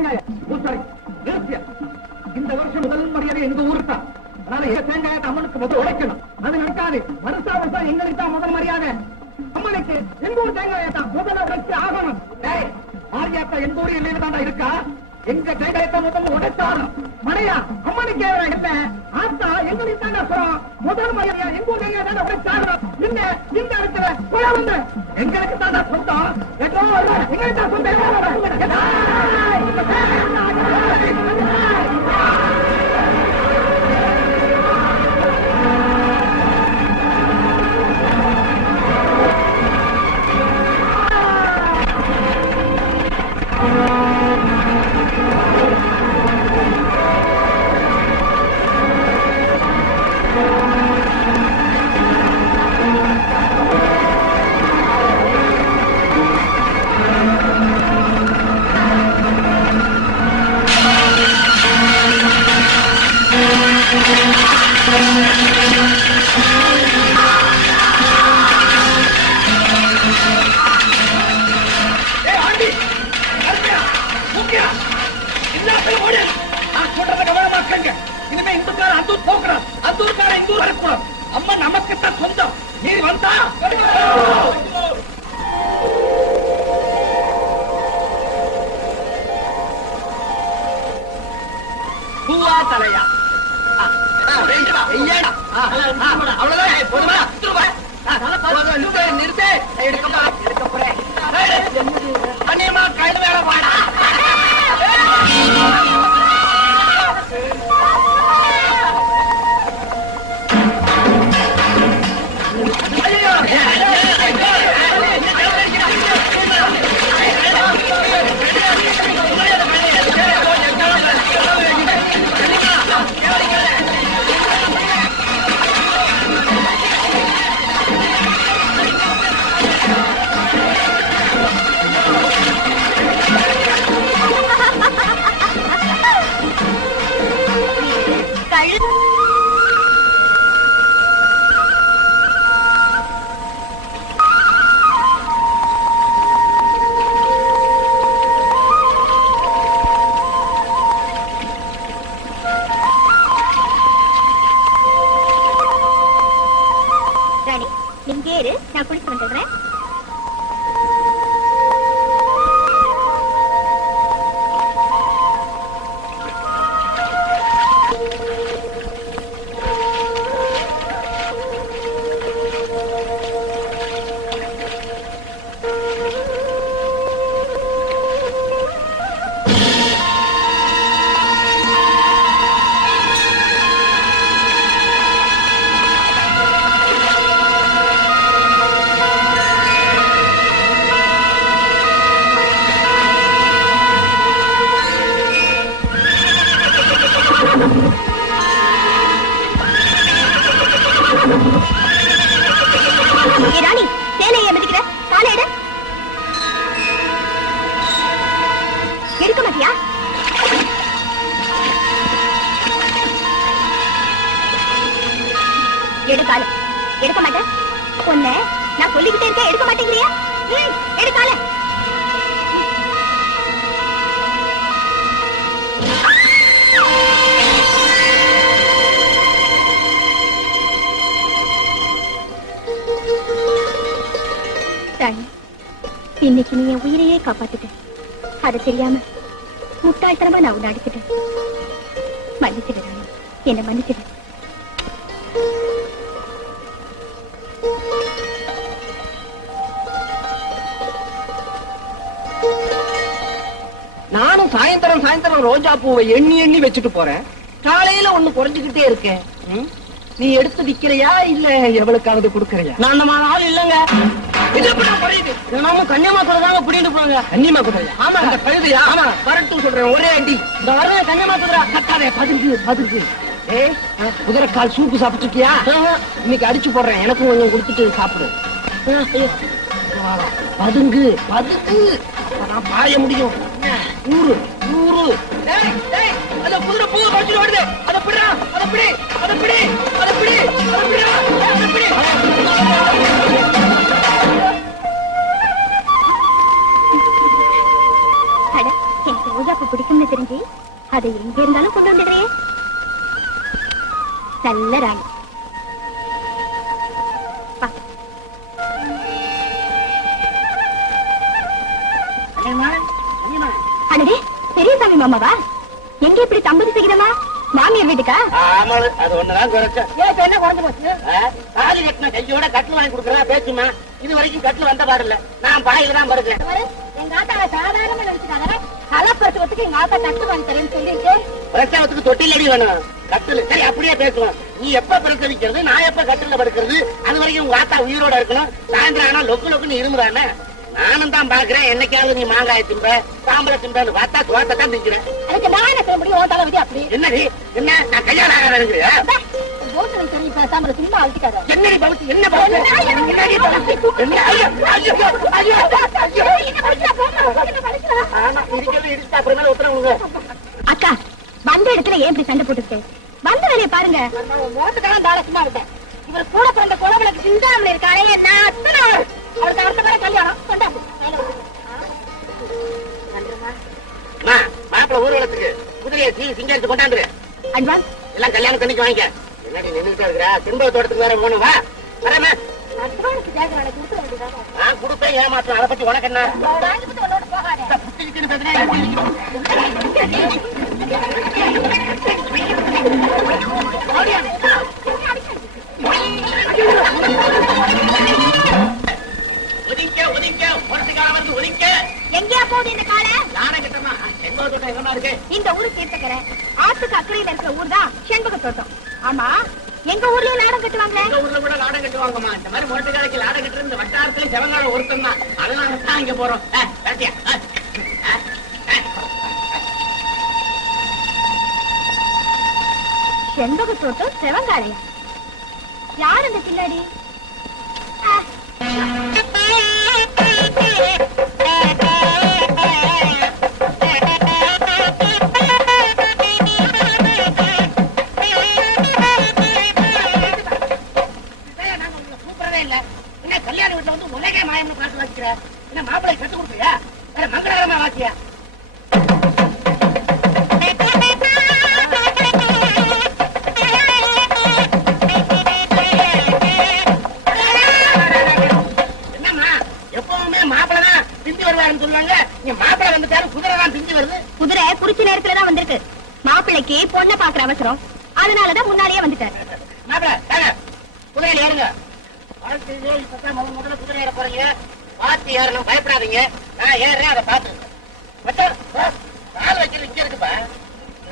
தேங்காய இந்த வருஷம் முதல் மரியாதை எங்க ஊருக்கு தான். அதனால தேங்காயத்தை அம்மனுக்கு முதல் உடைக்கணும். அது நடக்காது. வருஷா வருஷம் எங்களுக்கு தான் முதல் மரியாதை. அம்மனுக்கு எங்க ஊர் தேங்காயத்தான் முதல்ல உடைச்சு ஆகணும். ஆரியாத்தா எங்க ஊர் இல்லைன்னு தாண்டா இருக்கா. எங்க தேங்காயத்தை முதல்ல உடைச்சாலும் மழையா அம்மனுக்கு இல்லை. ஆத்தா எங்களுக்கு தாண்டா சொல்றோம். முதல் மரியாதை எங்க ஊர் தேங்காய் தாண்டா உடைச்சாகணும். இந்த இடத்துல கொலை வந்து எங்களுக்கு தாண்டா சொந்தம். எங்களுக்கு தான் சொந்தம். அம்மா நமக்குத்தான் சொந்தம். நீ வந்தா பூவா தலையா அவ்வளவுதான். நிறுத்து எடுக்க போறேன். அண்ணியமா கையில வேலை வாடா. நான் குளிச்சு வந்துடுறேன். ராணி சேலையை மிதிக்கிற காலை எடுக்க மாட்டியா? எடுக்கால எடுக்க மாட்டேன். பொண்ணு நான் சொல்லிக்கிட்டே இருக்கேன், எடுக்க மாட்டேங்கிறியா? எடுக்கால இன்னைக்கு நீ என் உயிரையே காப்பாத்திட்ட. அது தெரியாம முட்டாள்தனமா நான் உன்னை அடிச்சிட்டேன். மன்னிச்சிடு ராணி, என்ன மன்னிச்சிடு. நானும் சாயந்தரம் ரோஜா பூவை எண்ணி வச்சுட்டு போறேன். காலையில ஒண்ணு குறைஞ்சுக்கிட்டே இருக்கேன். நீ எடுத்து விக்கிறையா இல்ல எவளுக்காவது கொடுக்கறியா? நான் அந்த மாதிரி ஆள் இல்லங்க. கன்னியமாக்குறதாங்க புடிட்டு போங்க. கன்னியமாக்குறதா? ஆமா. அந்த கழுதையா? ஆமா. வரட்டும் சொல்றேன், ஒரே அடி. இந்த வரவே கன்னியமாக்குறா. கட்டாதே, பதிருக்கு. ஏய், குதிரைக்கால் சூப்பு சாப்பிட்டுருக்கியா? இன்னைக்கு அடிச்சு போடுறேன், எனக்கும் கொஞ்சம் கொடுத்துட்டு சாப்பிடு. பதுங்கு நான் பாய முடியும். ஊரு அந்த குதிரை பூ வச்சுட்டு வருது. அதை பிடி. உனக்கு பிடிக்கும்னு தெரிஞ்சு அதை எங்க இருந்தாலும் கொண்டு வந்துடுறியே. நல்ல ராணி. அடடே, பெரியசாமி மாமாவா? எங்க இப்படி தம்பதி செய்கிறமா? மாமியார் வீட்டுக்கா? அது ஒண்ணுதான் குறைச்ச. என்ன குறைஞ்சு போச்சு? தாலி கட்டின கையோட கட்டில் வாங்கி கொடுக்குறா பேசுமா. இது வரைக்கும் கட்டில் வந்த பாரு இல்ல. நான் பாயில தான் படுக்கிறேன். எங்க ஆத்தாவை சாதாரணமா நினைச்சுட்டாங்க. கலப்பரத்துவத்துக்கு எங்க ஆத்தா கட்டு வாங்கி தரேன்னு சொல்லிட்டு பிரசவத்துக்கு தொட்டில் அடி வேணும். கட்டில் சரி அப்படியே பேசுவோம். நீ எப்ப பிரசவிக்கிறது, நான் எப்ப கட்டில படுக்கிறது, அது வரைக்கும் உங்க ஆத்தா உயிரோட இருக்கணும். சாயந்தரம் ஆனா லொக்கு லொக்குன்னு இருமுறானே. நானும் தான் பாக்குறேன். என்னைக்காவது நீ மாங்காய திம்ப சாம்பல திம்பன்னு பார்த்தா துவாத்த தான் திங்கிறேன். அதுக்கு நான் என்ன செய்ய முடியும்? உன் தலை விதி அப்படி. என்னடி என்ன நான் கல்யாணம் ஆகாத இருக்கிறேன். யோசனை சொல்லி பேசாம சும்மா அழுத்திக்காத. என்னடி பவுச்சு என்ன பவுச்சு என்னடி பவுச்சு என்ன ஐயோ ஐயோ ஐயோ ஐயோ ஆனா இருக்கிறது இடிச்சு அப்புறமே உத்தரவுங்க. அக்கா, வந்த இடத்துல ஏன் இப்படி சண்டை போட்டுட்டு வந்த வேலையை பாருங்க. மோசக்காலம் தாழ சும்மா விட்டேன். இவர் கூட பிறந்த குழந்தைக்கு சிந்தாமல இருக்காரே என்ன அத்தனை அவருக்கு அடுத்த முறை கல்யாணம் கொண்டாந்து மாப்பிள்ள ஊர்வலத்துக்கு குதிரையை சிங்கரித்து கொண்டாந்துரு. அட்வான்ஸ் எல்லாம் கல்யாணம் தண்ணிக்கு வாங்கிக்க. என்னடி நின்றுட்டா இருக்கிறா? திரும்ப தோட்டத்துக்கு வேற போகணும். வா வரமே. அட்வான்ஸ் கேட்கறாங்க, கொடுக்க வேண்டியதானே. நான் கொடுப்பேன் ஏமாத்தம். அதை பத்தி உனக்கு என்ன? வாங்கிட்டு உன்னோட போகாதே. புத்திக்கிட்டு பேசுறேன். ஒதுங்க ஒதுங்க போறதுக்காக வந்து ஒதுங்க. எங்கேயா போகுது இந்த காலை? நானும் கிட்டமா எங்க தோட்டம் எங்கமா இருக்கு? இந்த ஊரு தீர்த்தக்கரை ஆத்துக்கு அக்கறையில இருக்கிற ஊர் தான் செண்பக தோட்டம். ஆமா, எங்க ஊர்லயே நாடம் கட்டுவாங்களே. எங்க ஊர்ல கூட லாடம் கட்டுவாங்கம்மா. இந்த மாதிரி மொட்டைக்காலைக்கு லாடம் கட்டுறது இந்த வட்டாரத்துல செவங்கால ஒருத்தம் தான். அதனால தான் இங்க போறோம். செண்பக தோட்டம் செவங்காலையா? யார் அந்த பின்னாடி? கல்யாண வீட்டுல வந்து உலகே மாயம்னு பாட்டு வாசிக்கிற. என்ன மாப்பிள்ளை கத்து கொடுப்பியா? வேற மங்களகரமா வாசியா? என்னம்மா எப்பவுமே மாப்பிள்ளை தான் பிந்தி வருவாருன்னு சொல்லுவாங்க. நீங்க மாப்பிள்ளை வந்துட்டாரு, குதிரை தான் பிந்தி வருது. குதிரை குறிச்ச நேரத்துல தான் வந்திருக்கு. மாப்பிள்ளைக்கு பொண்ணை பாக்குற அவசரம், அதனாலதான் முன்னாலேயே வந்துட்டாரு. மாப்பிள்ளை தாங்க குதிரையில ஏறுங்க. வாழ்க்கையிலே இப்பதான் முதல்ல குதிரை ஏற போறீங்க. பார்த்து ஏறணும், பயப்படாதீங்க. நான் ஏறேன், அதை பார்த்து கால் வைக்கிறது இங்க இருக்குப்பா.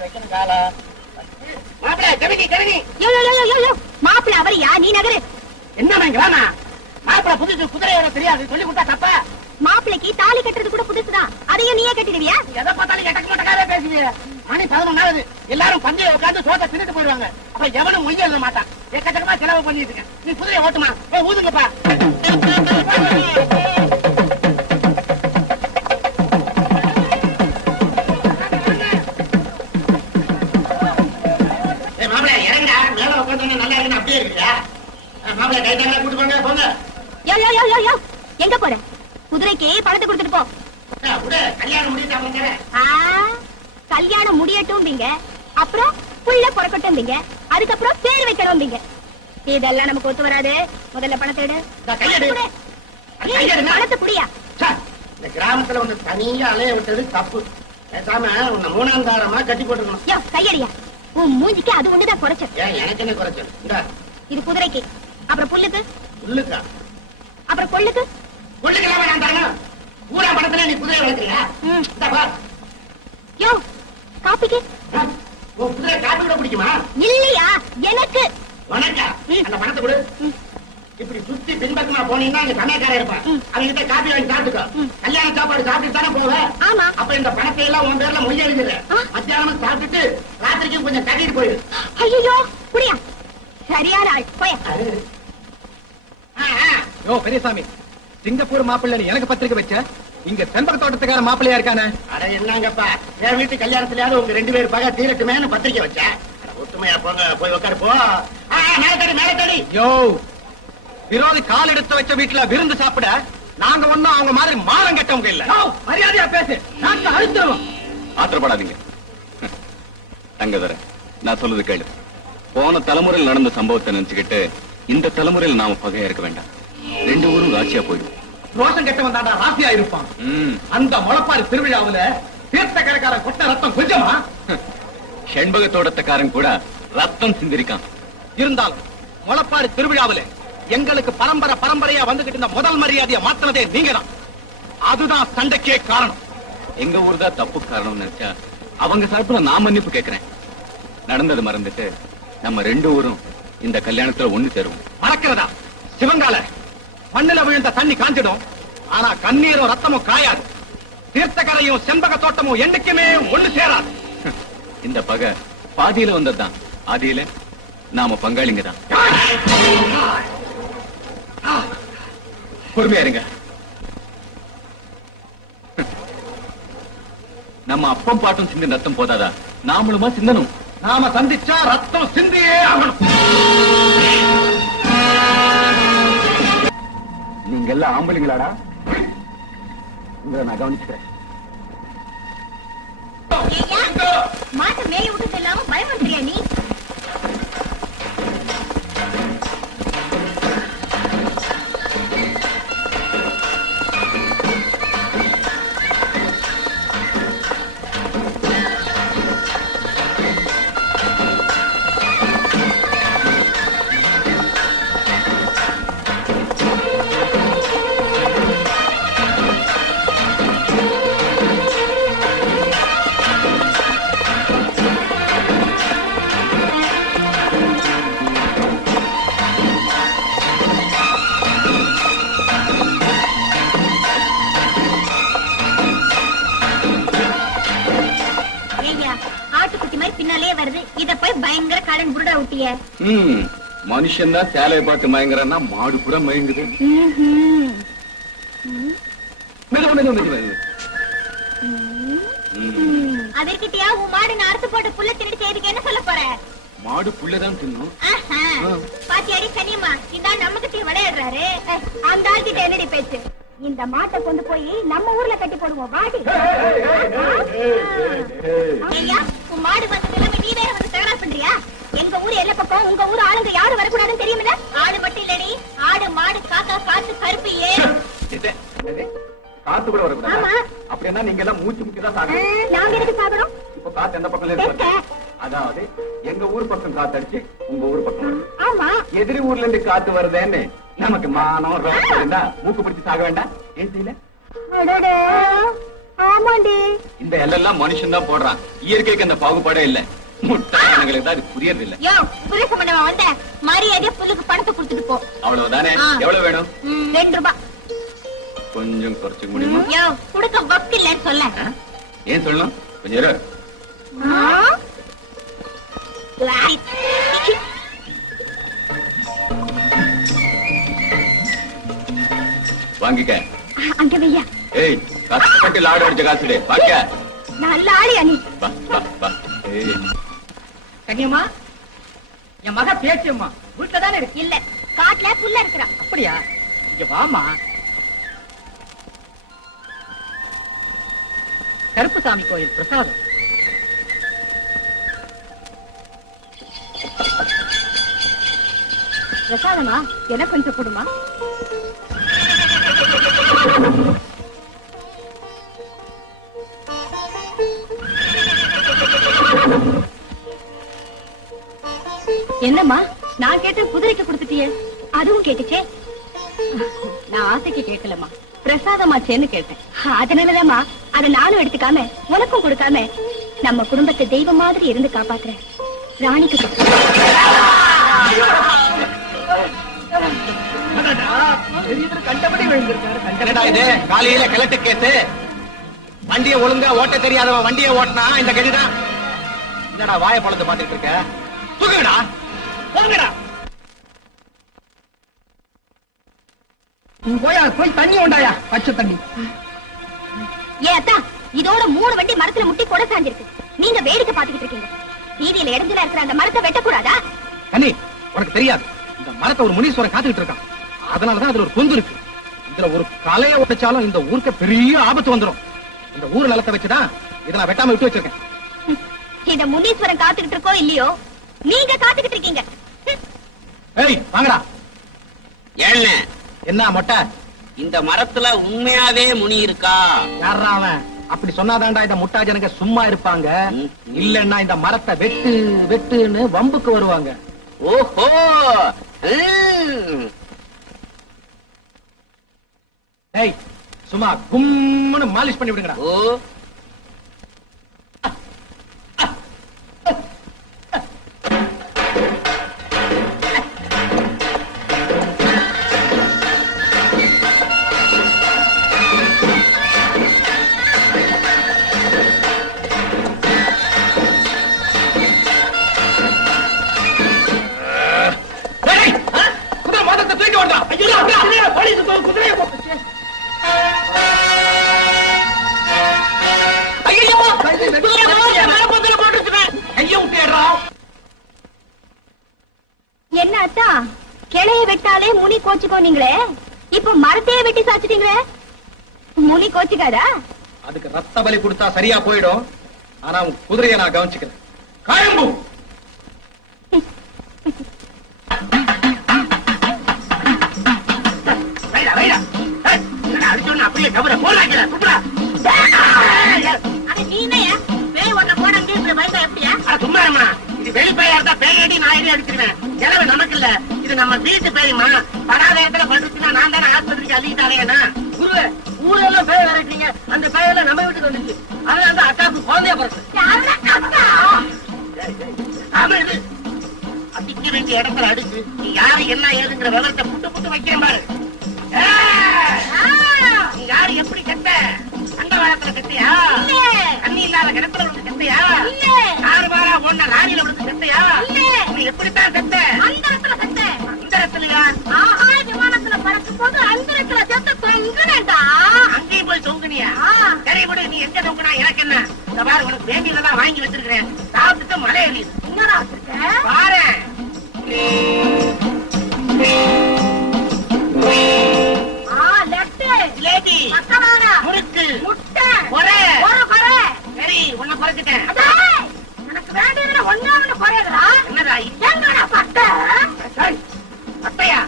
வைக்கணும் காலா. மாப்பிள்ளை கவினி கவினி. மாப்பிள்ளை அவரையா? நீ நகரு. என்ன இங்க வாமா. மாப்பிள்ளை புதுசு குதிரை ஏற தெரியாது சொல்லி கொடுத்தா தப்பா? மாப்பிள்ளைக்கு தாலி கட்டுறது கூட புதுசுதான், அதையும் நீயே கட்டிடுவியா? எதை பார்த்தாலும் எட்டக்கு மட்டக்காவே பேசுவீங்க. மணி 11 ஆகுது. எல்லாரும் பந்தியை உட்காந்து சோத்தை தின்னுட்டு போயிடுவாங்க. அப்ப எவனும் மொய்ய எழுத மாட்டான். எக்கச்சக்கமா செலவு பண்ணிட்டு இருக்கேன். நீ குதிரையை ஓட்டுமா? ஊதுங்கப்பா. மாப்பிள்ளை இறங்கா. மேல உட்காந்து நல்லா இருக்கு. அப்படியே இருக்குதா? மாப்பிள்ளை கை தாங்க கூட்டு போங்க போங்க. எங்க போற? குதிரைக்கு பணத்தை கொடுத்துட்டு போ. கல்யாணம் முடிஞ்சாங்க. கல்யாணம் முடியட்டும், அப்புறம் புள்ள பொறக்கட்டும், அதுக்கப்புறம் பேர் வைக்கணும். இதெல்லாம் நமக்கு ஒத்து வராது. முதல்ல பணத்தை எடு. பணத்தை குடியா? இந்த கிராமத்துல வந்து தனியா அலைய விட்டது தப்பு. பேசாம உன்னை 3ஆம் தாரமா கட்டி போட்டுக்கணும். கையடியா? உன் மூஞ்சிக்கு அது ஒண்ணுதான் குறைச்சல். எனக்கு என்ன குறைச்சல்? இது குதிரைக்கு, அப்புறம் புல்லுக்கு, புல்லுக்கா, அப்புறம் கொள்ளுக்கு. கொள்ளுக்கெல்லாம் நான் தரணும். ஊரா படத்துல நீ குதிரை வளர்க்கிறியா? யோ, காப்பிக்கு குதிரை காப்பி கூட பிடிக்குமா? இல்லையா? எனக்கு. உனக்கா? அந்த பணத்தை கொடு. இப்படி சுத்தி பின்பக்கமா போனீங்கன்னா அங்க சமயக்காரன் இருப்பான். அவங்கிட்ட காப்பி வாங்கி சாப்பிட்டுக்கோ. கல்யாண சாப்பாடு சாப்பிட்டு தானே போவேன். ஆமா. அப்ப இந்த பணத்தை எல்லாம் உன் பேர்ல மொய் எழுதிடுறேன். மத்தியானம் சாப்பிட்டுட்டு ராத்திரிக்கும் கொஞ்சம் கட்டிட்டு போயிடு. ஐயோ, புரியா? சரியான ஆள். போய. யோ பெரியசாமி, சிங்கப்பூர் மாப்பிள்ளை எனக்கு பத்திரிக்கை வச்ச, இங்க செண்பக தோட்டத்துக்கார மாப்பிள்ளையா இருக்கானே. அட என்னங்கப்பா, என் வீட்டு கல்யாணத்துலயாவது உங்க 2 பேர் பகை தீரட்டுமேனு பத்திரிக்கை வச்சேன். ஒத்துமையா போங்க, போய் உட்காரு போ. மேல தடி. யோ, விரோதி கால் எடுத்து வச்ச வீட்டுல விருந்து சாப்பிட நாங்க ஒண்ணும் அவங்க மாதிரி மானம் கட்டவங்க இல்ல. மரியாதையா பேசு, நாங்க அழுத்துறோம். ஆத்திரப்படாதீங்க. தங்கதர, நான் சொல்றது கேளு. போன தலைமுறையில் நடந்த சம்பவத்தை நினைச்சுக்கிட்டு இந்த தலைமுறையில் நாம பகையா இருக்க வேண்டாம். 2 ஊரும் ராசியா போயிடும். ரோஷம் கெட்டவன் தாண்டா ராசியா இருப்பான். அந்த முளைப்பாரி திருவிழாவுல தீர்த்த கடைக்காரன் கொட்ட ரத்தம் கொஞ்சமா? செண்பக தோட்டத்துக்காரன் கூட ரத்தம் சிந்திருக்கான். இருந்தாலும் முளைப்பாரி திருவிழாவுல எங்களுக்கு பரம்பரையா வந்துகிட்டு இந்த முதல் மரியாதையை மாத்தினதே நீங்க தான். அதுதான் சண்டைக்கே காரணம். எங்க ஊர் தான் தப்பு காரணம் நினைச்சா அவங்க சார்பில் நான் மன்னிப்பு கேட்கிறேன். நடந்தது மறந்துட்டு நம்ம 2 ஊரும் இந்த கல்யாணத்துல ஒண்ணு சேருவோம். மறக்கிறதா? சிவங்கால மண்ணில விழுந்த தண்ணி காஞ்சிடும், ஆனா கண்ணீரும் ரத்தமும் காயாது. தீர்த்தக்கரையும் செண்பக தோட்டமும் என்னைக்குமே ஒண்ணு சேராது. இந்த பகை பாதியில வந்ததுதான், ஆதியில நாம பங்காளிங்க தான். பொறுமையா இருங்க. நம்ம அப்பம் பாட்டும் சிந்தி ரத்தம் போதாதா? நாமளுமா சிந்தனும். நாம சந்திச்சா ரத்தம் சிந்தியே ஆகணும். நீங்க எல்லாம் ஆம்பளைங்களாடா? உங்களை நான் கவனிச்சுக்கிறேன். மாட்டை மேய விட்டு இல்லாம பயப்படுறியா நீ? பின்னாலே வருது. இத போய் பயங்கர கடன் புருடா ஊட்டிய. மனுஷன் தான் சேலையை பார்த்து மயங்குறான்னா மாடு கூட மயங்குது. அதற்கிட்டயா உன் மாடு அறுத்து போட்டு புல்ல தின்னுட்டு செய்துக்கு என்ன சொல்ல போற? மாடு புல்லதான் தின்னும். பாத்தியாடி கனியம்மா, இந்த நம்ம கிட்ட விளையாடுறாரு. அந்த ஆள்கிட்ட என்னடி பேச்சு? இந்த மாட்டை கொண்டு போய் நம்ம ஊர்ல கட்டி போடுவோம். வாடி ஐயா, உன் மாடு வந்தது இல்லாம நீ வேற வந்து தகராறு பண்றியா? எங்க ஊர் எல்லா பக்கம் உங்க ஊர் ஆளுங்க யாரும் வரக்கூடாதுன்னு தெரியுமில்ல? ஆடு மட்டும் இல்லடி, ஆடு மாடு காக்கா காத்து கருப்பு காத்து கூட வரக்கூடாது. அப்படின்னா நீங்க எல்லாம் மூச்சு முக்கிதான் சாப்பிடுறோம். நாங்க எதுக்கு சாப்பிடுறோம்? இப்ப காத்து எந்த பக்கம் இருக்கு? அதாவது எங்க ஊர் பக்கம் காத்தடிச்சு உங்க ஊர் பக்கம். ஆமா, எதிரி ஊர்ல இருந்து காத்து வருதேன்னு நமக்கு மானம் இருந்தா மூக்கு பிடிச்சு சாக வேண்டாம். ஏன் செய்யல? ஆமாண்டி, இந்த எல்லாம் மனுஷன் தான் போடுறான். இயற்கைக்கு அந்த பாகுபாடே இல்ல. முட்டாளுங்களுக்கு தான் அது புரியறது இல்ல. வந்த மரியாதையா புல்லுக்கு பணத்தை கொடுத்துட்டு போ. அவ்வளவுதானே? எவ்வளவு வேணும்? 2 ரூபாய். கொஞ்சம் குறைச்சுக்க முடியுமா? குடுக்க வக்கு இல்லன்னு சொல்ல. ஏன் சொல்லணும்? கொஞ்சம் இரு. வாங்கிக்க. அங்க வையா. ஏய், கஷ்டப்பட்டு லாடு அடிச்ச காசுடே. வாங்க. நல்ல ஆளியா நீ. வா வா வா. ஏய் கண்ணியம்மா, என் மக பேச்சியம்மா வீட்டுல தானே இருக்கு? இல்ல, காட்டுல புல்ல இருக்கிறா. அப்படியா? இங்க வாமா. கருப்புசாமி கோயில் பிரசாதம். பிரசாதமா? எனக்கு கொஞ்சம் கொடுமா. என்னம்மா, நான் கேட்ட குதிரைக்கு கொடுத்துட்டியே? அதுவும் கேட்டுச்சே. நான் ஆசைக்கு கேட்கலம்மா, பிரசாதமாச்சேன்னு கேட்டேன். அதனாலதாம்மா அதை நானும் எடுத்துக்காம உனக்கும் கொடுக்காம நம்ம குடும்பத்தை தெய்வம் மாதிரி இருந்து காப்பாத்துறேன். ராணிக்கு கண்டபடி விழுந்திருக்காரு. காலையில கிழட்டு கேசு. வண்டிய ஒழுங்கா ஓட்ட தெரியாதவன் வண்டிய ஓட்டினா இந்த கதிதான். என்னடா வாய பழத்தை பாத்துட்டு இருக்க? தூக்குங்கடா, போங்கடா. போய் தண்ணி உண்டாயா? பச்சை தண்ணி. ஏத்தா, இதோட 3 வண்டி மரத்துல முட்டி கொடை சாஞ்சிருக்கு. நீங்க வேடிக்கை பாத்துக்கிட்டு இருக்கீங்க. வீதியில இடத்துல இருக்கிற அந்த மரத்தை வெட்டக்கூடாதா? கண்ணி, உனக்கு தெரியாது, இந்த மரத்தை ஒரு முனீஸ்வரன் காத்துக்கிட்டு இருக்கான். அதனாலதான் அதுல ஒரு பொந்து இருக்கு. இதுல ஒரு கலையை உடைச்சாலும் இந்த ஊருக்கு பெரிய ஆபத்து வந்துடும். இந்த ஊர் நலத்தை வச்சுதான் இதை நான் வெட்டாம விட்டு வச்சிருக்கேன். இத முனீஸ்வரன் காத்துக்கிட்டு இருக்கோ இல்லையோ, நீங்க காத்துக்கிட்டு இருக்கீங்க. ஏய் வாங்கடா. ஏண்ணே, என்ன மொட்டை? இந்த மரத்துல உண்மையாவே முனி இருக்கா? யாரா அவன்? அப்படி சொன்னாதான்டா இந்த முட்டா ஜனங்க சும்மா இருப்பாங்க. இல்லன்னா இந்த மரத்தை வெட்டு வெட்டுன்னு வம்புக்கு வருவாங்க. ஓஹோ, ஏய் சும்மா கும்முன்னு மாலிஷ் பண்ணி விடுங்கடா. ஓ, குதிரை மதத்தை தூக்கி வந்தா. போலீஸ் குதிரையை போட்டுச்சு. என்ன அத்தா, கிளைய வெட்டாலே முனி கோச்சுக்கோ நீங்களே, இப்ப மரத்தையே வெட்டி சாச்சிட்டீங்களே, முனி கோச்சுக்காதா? அதுக்கு ரத்த பலி கொடுத்தா சரியா போயிடும். ஆனா உன் குதிரையை நான் கவனிச்சுக்கிறேன். காயம்பு அப்படியே கவலை போலாங்க. சும்மா இது வெளிப்பையா இருந்தா பேயடி நாயடி அடிச்சிருவேன். எனவே நமக்கு இல்ல, இது நம்ம வீட்டு பேருமா. படாத இடத்துல படுத்துச்சுன்னா நான் தானே ஆஸ்பத்திரிக்கு அள்ளிட்டாரேனா. குருவே, ஊரெல்லாம் பேய விரட்டீங்க, அந்த பேயெல்லாம் நம்ம வீட்டுக்கு வந்துச்சு. அதனால அந்த அக்காவுக்கு குழந்தைய பிறகு அடிக்க வேண்டிய இடத்துல அடிச்சு நீ யாரு என்ன ஏதுங்கிற விவரத்தை புட்டு புட்டு வைக்கிறேன் பாரு. நீ யாரு எப்படி செத்த? அந்த வாரத்துல செத்தையா? தண்ணி இல்லாத கிணத்துல விழுந்து செத்தையா? ஆறு வாரா ஒன்ன லாரியில விழுந்து செத்தையா? நீ எப்படித்தான் செத்த? அந்த இடத்துலயா? விமானத்துல பறக்கும் போது அந்த இடத்துல செத்த தொங்குனேடா. அங்கேயும் போய் தொங்குனியா? சரி விடு, நீ எங்க தொங்குனா எனக்கு என்ன? இந்த பாரு, உனக்கு வேண்டியதான் வாங்கி வச்சிருக்கிறேன். சாப்பிட்டுட்டு மலை ஏறி என்னடா வச்சிருக்க பாரு. சரி, உன்னை பறக்கிட்டேன். எனக்கு வேண்டியதுல ஒண்ணு குறையுதுடா. என்னடா என்னடா பட்டையா?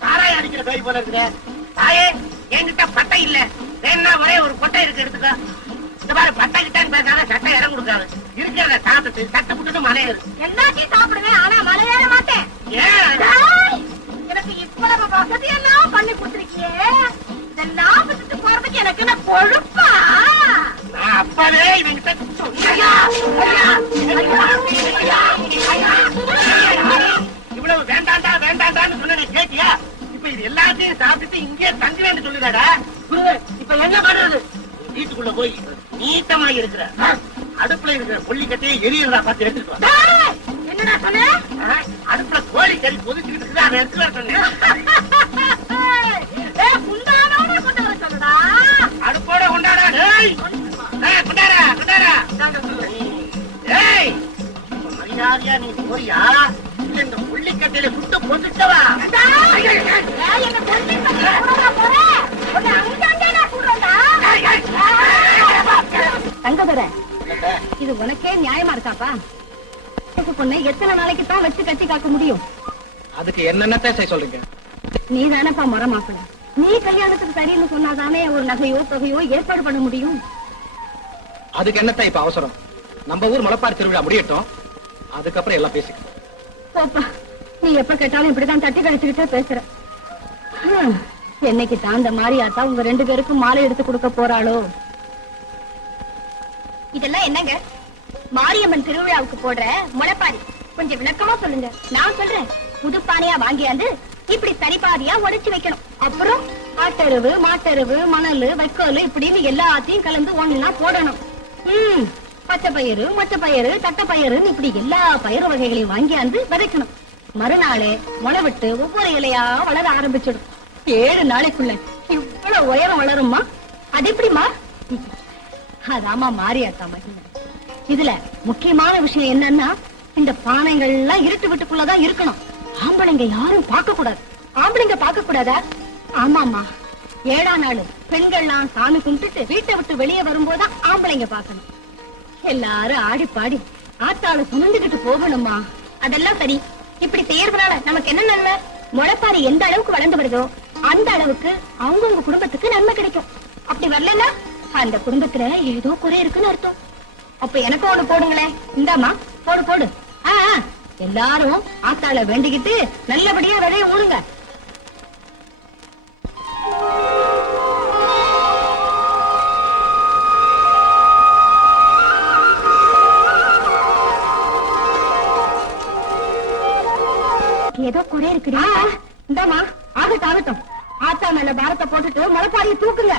சாராய அடிக்கிற பேய் போல இருக்குது. தாயே, என்கிட்ட பட்டை இல்ல, வேணா ஒரே ஒரு கொட்டை இருக்கு, எடுத்துக்கோ. இந்த மாதிரி பட்டை கிட்டான்னு பேசாத, சட்டை இடம் கொடுக்காது. இருக்கிறத சாப்பிட்டு சட்டை புட்டு மலையேறு. எல்லாத்தையும் சாப்பிடுவேன், ஆனா மலையேற மாட்டேன். ஏன்? எனக்கு இவ்வளவு வசதி எல்லாம் பண்ணி கொடுத்துருக்கியே, இதெல்லாம் விட்டுட்டு போறதுக்கு எனக்கு என்ன கொழுப்பா? நான் அப்பவே இவங்கிட்ட இவ்வளவு வேண்டாண்டா வேண்டாண்டான்னு சொன்ன கேட்டியா? இப்ப இது எல்லாத்தையும் சாப்பிட்டு இங்கே தங்குவேன்னு சொல்லுதாடா. இப்ப என்ன பண்றது? வீட்டுக்குள்ள போய் நீட்டமா இருக்கிற அடுப்புல இருக்கிற கொல்லிக்கட்டையே எரியறதா பார்த்து எடுத்துட்டு. என்னடா சொன்ன? அடுப்புல கோழி கறி கொதிச்சுக்கிட்டு இருக்குது, அதை எடுத்து வர சொன்னேன். அடுப்போட கொண்டாடா. கொண்டாடா கொண்டாடா. மரியாதையா நீ போறியா இல்ல இந்த கொல்லிக்கட்டையில புட்டு பொதுச்சவா? தங்கதுரை, இது உனக்கே நியாயமா இருக்காப்பா? பொண்ணு எத்தனை நாளைக்கு தான் வச்சு கட்டி காக்க முடியும்? அதுக்கு என்னென்னத்தை செய்ய சொல்றீங்க? நீ தானப்பா முறை மாப்பிள்ள, நீ கல்யாணத்துக்கு சரின்னு சொன்னாதானே ஒரு நகையோ தொகையோ ஏற்பாடு பண்ண முடியும். அதுக்கு என்னத்த இப்ப அவசரம்? நம்ம ஊர் மலைப்பாரி திருவிழா முடியட்டும், அதுக்கப்புறம் எல்லாம் பேசிக்கலாம். போப்பா, நீ எப்ப கேட்டாலும் இப்படிதான் தட்டி கழிச்சுக்கிட்டே பேசுற. என்னைக்கு தாண்ட மாறியாத்தா உங்க 2 பேருக்கும் மாலை எடுத்து கொடுக்க போறாளோ? இதெல்லாம் என்னங்க? மாரியம்மன் திருவிழாவுக்கு போடுற முளைப்பாரி, கொஞ்சம் விளக்கமா சொல்லுங்க. நான் சொல்றேன், புது பானையா வாங்கியாந்து இப்படி சரிபாதியா உடைச்சு வைக்கணும். அப்புறம் ஆட்டெருவு, மாட்டெருவு, மணல், வைக்கோல் இப்படின்னு எல்லாத்தையும் கலந்து ஒண்ணா போடணும். பச்சை பயிறு, மொச்சை பயிறு, தட்டை பயிறுன்னு இப்படி எல்லா பயிறு வகைகளையும் வாங்கியாந்து விதைக்கணும். மறுநாளே முளை விட்டு ஒவ்வொரு இலையா வளர ஆரம்பிச்சிடும். 7 நாளைக்குள்ள இவ்வளவு உயரம் வளருமா? அது எப்படிமா? அதாமா மாரியாத்தா மகிமை. இதுல முக்கியமான விஷயம் என்னன்னா, இந்த பானைகள்லாம் இருட்டு வீட்டுக்குள்ளதான் இருக்கணும். ஆம்பளைங்க யாரும் பார்க்க கூடாது. ஆம்பளைங்க பார்க்க கூடாதா? ஆமாமா, 7ஆம் நாள் பெண்கள்லாம் சாமி கும்பிட்டுட்டு வீட்டை விட்டு வெளியே வரும்போதுதான் ஆம்பளைங்க பார்க்கணும். எல்லாரும் ஆடி பாடி ஆத்தாள சுமந்துகிட்டு போகணுமா? அதெல்லாம் சரி. இப்படி செய்யறதுனால நமக்கு என்ன நன்மை? முளைப்பாரி எந்த அளவுக்கு வளர்ந்து வருதோ அந்த அளவுக்கு அவங்கவுங்க குடும்பத்துக்கு நன்மை கிடைக்கும். அப்படி வரலன்னா அந்த குடும்பத்துல ஏதோ குறை இருக்குன்னு அர்த்தம். அப்ப எனக்கு ஒண்ணு போடுங்களேன். இந்தாமா, போடு போடு. எல்லாரும் ஆத்தாள வேண்டிக்கிட்டு நல்லபடியா விளைய ஊடுங்க. ஏதோ குறை இருக்குடா. இந்தாமா, ஆகட்டும் ஆகட்டும். ஆத்தா மேல பாரத்தை போட்டுட்டு முளைப்பாரிய தூக்குங்க.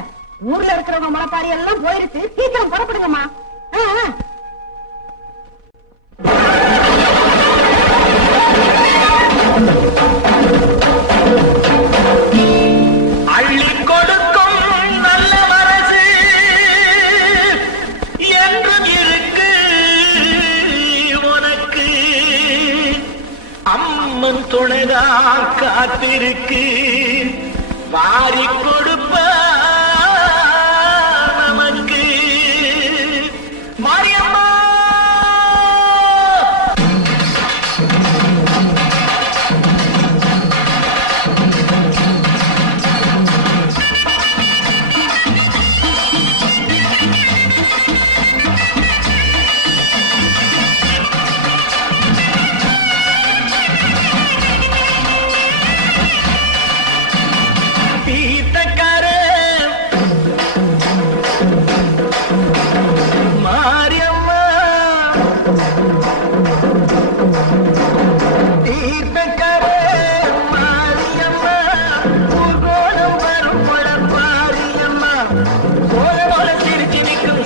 ஊர்ல இருக்கிறவங்க முளைப்பாரி எல்லாம் போயிருச்சு. சீக்கிரம் புறப்படுங்கம்மா. அள்ளி கொடுக்கும் நல்ல மனசு என்றும் இருக்கு உனக்கு. அம்மன் துணைதா காத்திருக்கு. வாரி கொடுப்ப நமக்கு மாரியம்மா.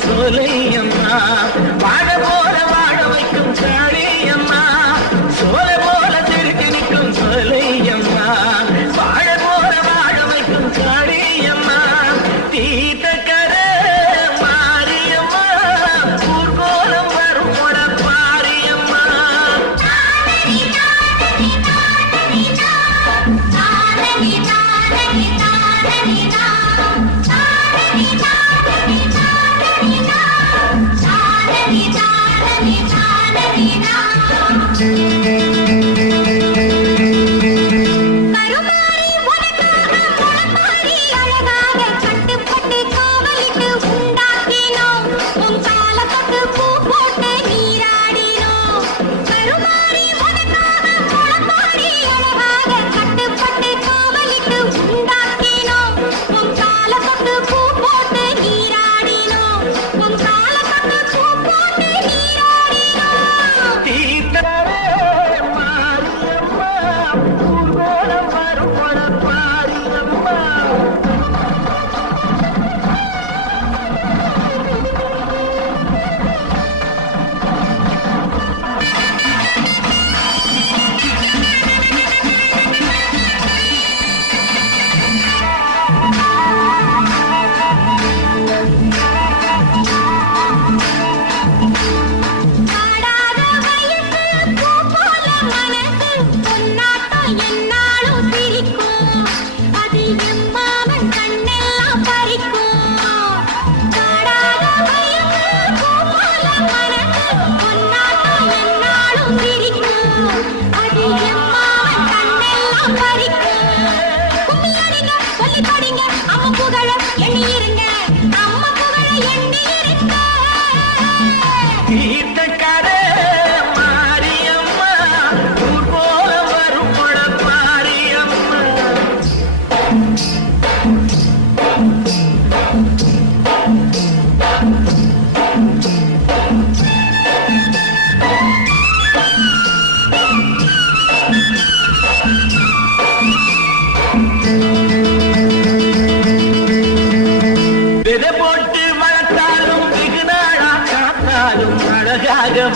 சோலையம்மா வாழ போல வாழ வைக்கும் காளியம்மா. சோல போல திருச்சி நிற்கும் சோலையம்மா வாழ போல வாழ வைக்கும் காளியம்மா. தீர்த்தக்கர மாரியம்மா ஊர்கோலம் வரும் போல பாரியம்மா.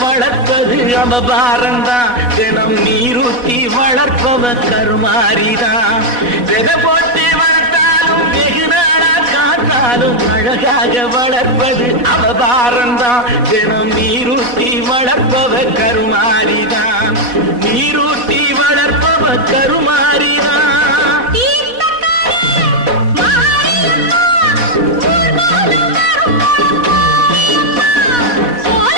வளர்ப்பது அமபாரந்தான். தினம் நீரூத்தி வளர்ப்பவ கருமாரிதான். விதை போட்டு வளர்த்தாலும் வெகு நாளா காத்தாலும் அழகாக வளர்ப்பது அமபாரந்தான். தினம் நீரூத்தி வளர்ப்பவ கருமாரிதான். நீரூத்தி வளர்ப்பவ கருமாரிதான். போல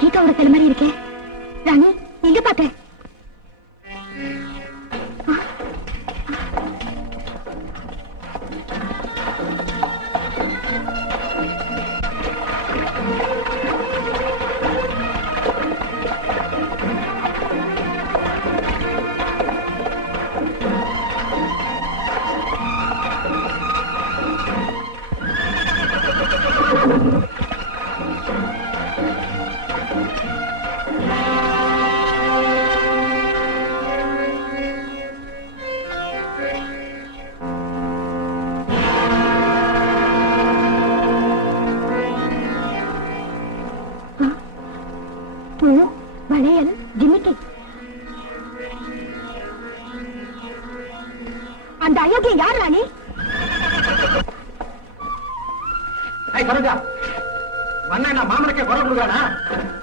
கீதாவோட தலை மாதிரி இருக்கே. ராணி எங்க பார்த்த? வளையல் ஜிமிக்கி. அந்த அயோக்கியம் யார் ராணி? சரோஜா, வந்தா என்ன மாமனுக்கே குரல் கொடுக்குறானா?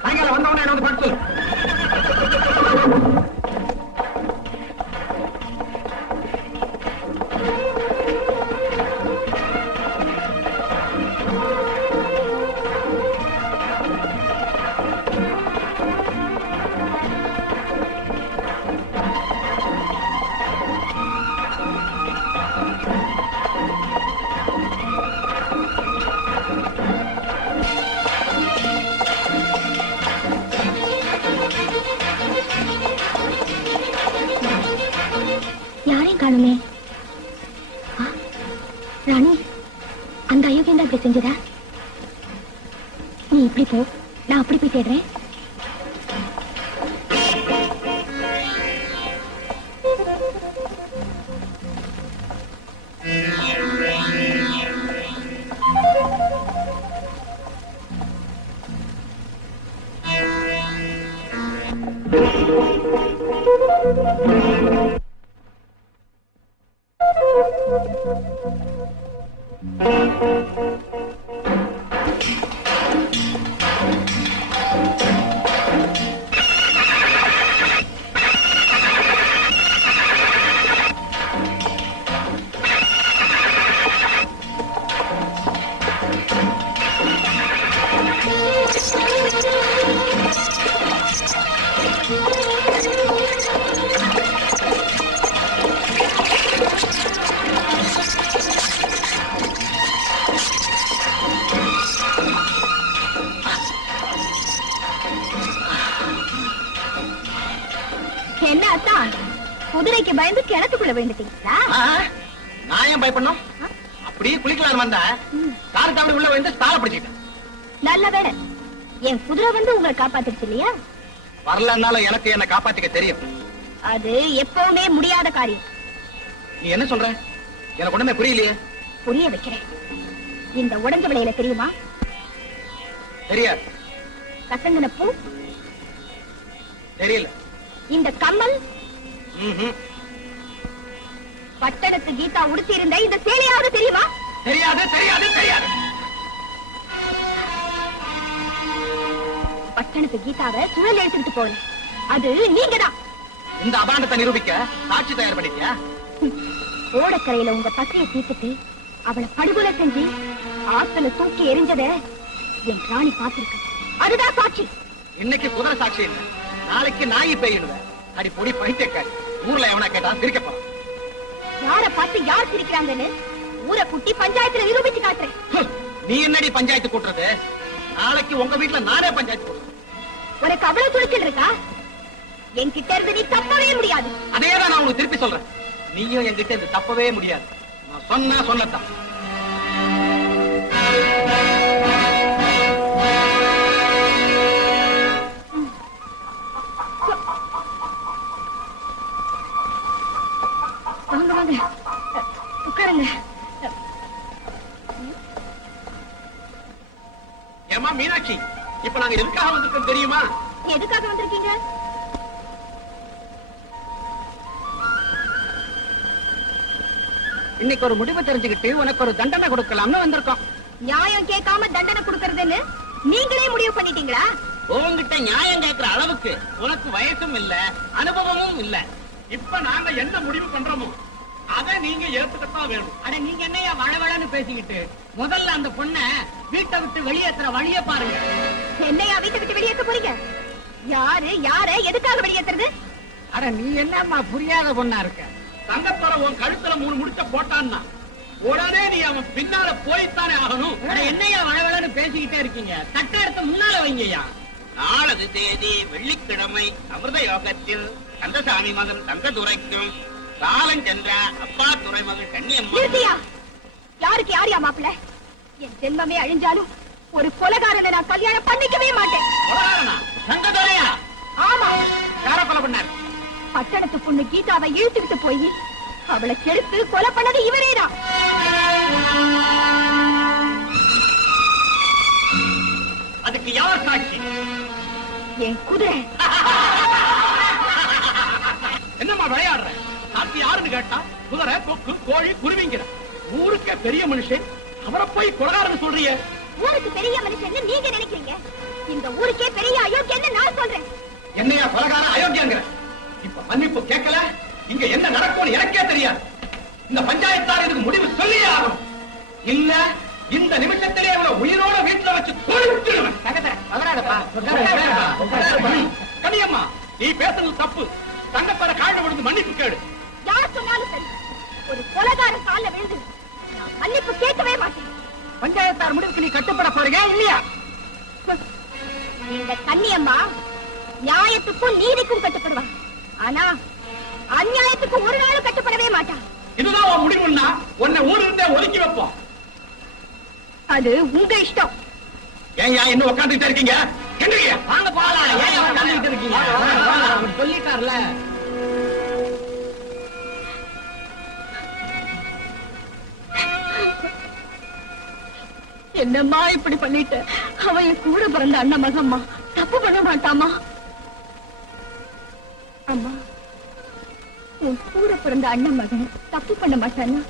சாயங்காலம் வந்தவன என்ன வந்து படிச்சு யாரையும் காணுமே. ராணி, அந்த அயோக்கியம் தான் இப்படி செஞ்சதா? நீ இப்படி போ, நான் அப்படி போய் தேடுறேன். என்ன அத்தான், குதிரைக்கு பயந்து கிணத்துக்குள்ள விழுந்துட்டீங்களா? நான் ஏன் பயப்படணும்? அப்படியே குளிக்கலாம் வந்தா கார் தாண்டி உள்ள வந்து ஸ்டால பிடிச்சிட்டேன். நல்ல வேலை, என் குதிரை வந்து உங்களை காப்பாத்திருச்சு இல்லையா? வரலன்னாலும் எனக்கு என்ன காப்பாத்திக்க தெரியும். அது எப்பவுமே முடியாத காரியம். நீ என்ன சொல்ற? எனக்கு ஒண்ணுமே புரியலையே. புரிய வைக்கிறேன். இந்த உடஞ்ச விலையில தெரியுமா? தெரியாது. கசங்கின பூ தெரியல. இந்த கம்மல், பட்டணத்து கீதா உடுத்தி இருந்த இந்த சேலையாவது தெரியுமா? தெரியாது தெரியாது தெரியாது. பட்டணத்து கீதாவை சுழல் எடுத்துக்கிட்டு போல அது நீங்கதான். இந்த அபாண்டத்தை நிரூபிக்க சாட்சி தயார் பண்ணிட்டியா? ஓடக்கரையில உங்க பசைய தீர்த்துட்டு அவளை படுகொலை செஞ்சு ஆத்துல தூக்கி எரிஞ்சத என் ராணி பார்த்திருக்க. அதுதான் சாட்சி. இன்னைக்கு குதிரை சாட்சி இல்ல, நாளைக்கு நாய் பெய்யுடுவேன். அடி பொடி பைத்தியக்காரி. ஊர்ல எவனா கேட்டா சிரிக்க போறான். யார பார்த்து யார் சிரிக்கிறாங்கன்னு ஊரை குட்டி பஞ்சாயத்துல நிரூபிச்சு காட்டுறேன். நீ என்னடி பஞ்சாயத்து கூட்டுறது? நாளைக்கு உங்க வீட்டுல நானே பஞ்சாயத்து கூட்டுறேன். உனக்கு அவ்வளவு துணிச்சல் இருக்கா? என்கிட்ட இருந்து நீ தப்பவே முடியாது. அதேதான் நான் உனக்கு திருப்பி சொல்றேன். நீயும் என்கிட்ட இருந்து தப்பவே முடியாது. நான் சொன்னா சொல்லத்தான். வாங்க வாங்க, உட்காருங்க. ஏமா மீனாட்சி, இப்ப நாங்க எதுக்காக வந்திருக்கோம் தெரியுமா? எதுக்காக வந்திருக்கீங்க? இன்னைக்கு ஒரு முடிவு தெரிஞ்சுக்கிட்டு உனக்கு ஒரு தண்டனை கொடுக்கலாம்னு வந்திருக்கோம். நியாயம் கேட்காம தண்டனை கொடுக்கறதுன்னு நீங்களே முடிவு பண்ணிட்டீங்களா? உங்ககிட்ட நியாயம் கேட்கிற அளவுக்கு உனக்கு வயசும் இல்ல அனுபவமும் இல்ல. இப்ப நாங்க என்ன முடிவு பண்றோமோ அதை நீங்க ஏத்துக்கத்தான் வேணும். அட நீங்க என்னையா வளவளன்னு பேசிக்கிட்டு முதல்ல அந்த பொண்ண வீட்டை விட்டு வெளியேற்றுற வழிய பாருங்க. என்னையா வீட்டை விட்டு வெளியேற்ற போறீங்க? யார எதுக்காக வெளியேற்றுறது? அட நீ என்னம்மா புரியாத பொண்ணா இருக்க? தங்கத்தோட உன் கழுத்துல 3 முடிச்ச போட்டான்னா உடனே நீ அவன் பின்னால போய்த்தானே ஆகணும். அட என்னையா வளவளன்னு பேசிக்கிட்டே இருக்கீங்க? தட்ட எடுத்து முன்னால வைங்கய்யா. நாளது தேதி வெள்ளிக்கிழமை அமிர்த யோகத்தில் கந்தசாமி மகன் தங்கதுரைக்கும் காலஞ்சென்ற அப்பா துறைமகன் கண்ணியம்மா. நிறுத்தியா? யாருக்கு யாரியா மாப்பிள்ள? என் ஜென்மமே அழிஞ்சாலும் ஒரு கொலைகாரனை நான் கல்யாணம் பண்ணிக்கவே மாட்டேன். தங்கதுரையா? ஆமா, யார கொலை பண்ணார்? பட்டணத்து பொண்ணு கீதாவை இழுத்துக்கிட்டு போய் அவளை கெடுத்து கொலை பண்ணது இவரேதான். அதுக்கு யார் சாட்சி? என் குதிரை. என்னம்மா விளையாடுற? சாட்சி யாருன்னு கேட்டா குதிரை, கொக்கு, கோழி, குருவிங்கிற ஊருக்கே பெரிய மனுஷன் அவரை போய் கொலைகாரன்னு சொல்றிய? ஊருக்கு பெரிய மனுஷன் நீங்க நினைக்கிறீங்க, இந்த ஊருக்கே பெரிய அயோக்கியன்னு நான் சொல்றேன். என்னையா கொலைகாரன் அயோக்கியங்கிற? இப்ப மன்னிப்பு கேட்கல, இங்க என்ன நடக்கும்னு எனக்கே தெரியாது. இந்த பஞ்சாயத்தார் இதுக்கு முடிவு சொல்லியே ஆகும். இல்ல இந்த நிமிஷத்திலே அவனை உயிரோட வீட்டுல வச்சு தோழி விட்டுடுவேன். கனியம்மா, நீ பேசுறது தப்பு. தங்கப்பற கால்ல விழுந்து மன்னிப்பு கேடு. யார் சொன்னாலும் சரி, ஒரு கொலைகாரன் கால்ல விழுந்து நான் மன்னிப்பு கேட்கவே மாட்டேன். பஞ்சாயத்தார் முடிவுக்கு நீ கட்டுப்பட போறீங்க இல்லையா? இந்த கன்னியம்மா நியாயத்துக்கும் நீதிக்கும் கட்டுப்படுவான், ஆனா அநியாயத்துக்கு ஒரு நாளும் கட்டுப்படவே மாட்டான். இதுதான் உன் முடிவுன்னா உன்னை ஊர்ல இருந்தே ஒதுக்கி வைப்போம். அது உங்க இஷ்டம். ஏங்க இன்னும் உட்காந்துட்டு இருக்கீங்க? எங்க வாங்க போலாம். ஏன் அவர் தள்ளிட்டு இருக்கீங்க? அவர் சொல்லிட்டார்ல. என்னம்மா இப்படி பண்ணிட்ட? அவ என் கூட பிறந்த அண்ணன் மகம்மா, தப்பு பண்ண மாட்டாமா? அம்மா, உன் கூட பிறந்த அண்ணன் மகன் தப்பு பண்ண மாட்டானா?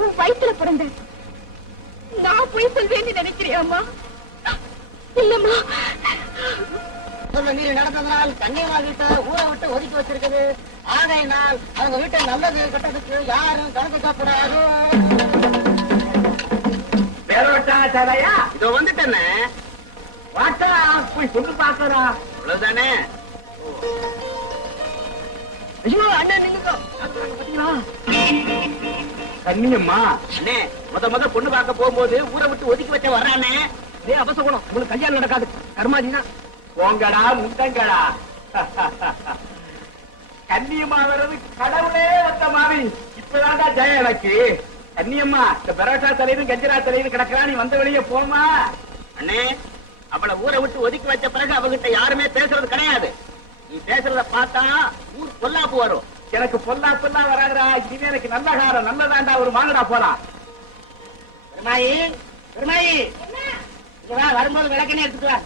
உன் வயிற்றுல பிறந்த நான் போய் சொல்வேன்னு நினைக்கிறியாம்மா? இல்லம்மா. நீர் நடந்ததனால் கன்னியம்மா வீட்டை ஊரை விட்டு ஒதுக்கி வச்சிருக்குது. ஆகையினால் அவங்க வீட்டை நல்லது கட்டதுக்கு யாரும் கணக்குக்கப்படாது. தலையா இதோ வந்துட்டேன்னு வாட்டா போய் சொல்லு பாக்குறா. அவ்வளவுதானே? ஐயோ அண்ணன் நீங்க பாத்தீங்களா? கண்ணியம்மா, அண்ணே, முத பொண்ணு பார்க்க போகும்போது ஊரை விட்டு ஒதுக்கி வச்ச வர்றானே. அபசகுணம், உங்களுக்கு கல்யாணம் நடக்காது. கர்மாதினா போங்கடா முண்டங்கடா. கண்ணியம்மா வர்றது கடவுளே வந்த மாதிரி. இப்பதான்டா ஜெயம் எனக்கு. கண்ணியம்மா, இந்த பரோட்டா தலையிலும் கஞ்சரா தலையிலும் கிடக்கிறா, நீ வந்த வெளியே போமா. அண்ணே, அவளை ஊரை விட்டு ஒதுக்கி வச்ச பிறகு அவகிட்ட யாருமே பேசுறது கிடையாது. நீ பேசுறத பார்த்தா ஊர் பொல்லாப்பு வரும். எனக்கு பொல்லா வராதுடா. இனிமே எனக்கு நல்ல காலம் நல்லதாண்டா. ஒரு வாங்கடா போலாம். பெருமாயி, பெருமாயி, இங்க வா, வரும்போது விளக்கணே எடுத்துட்டு வா.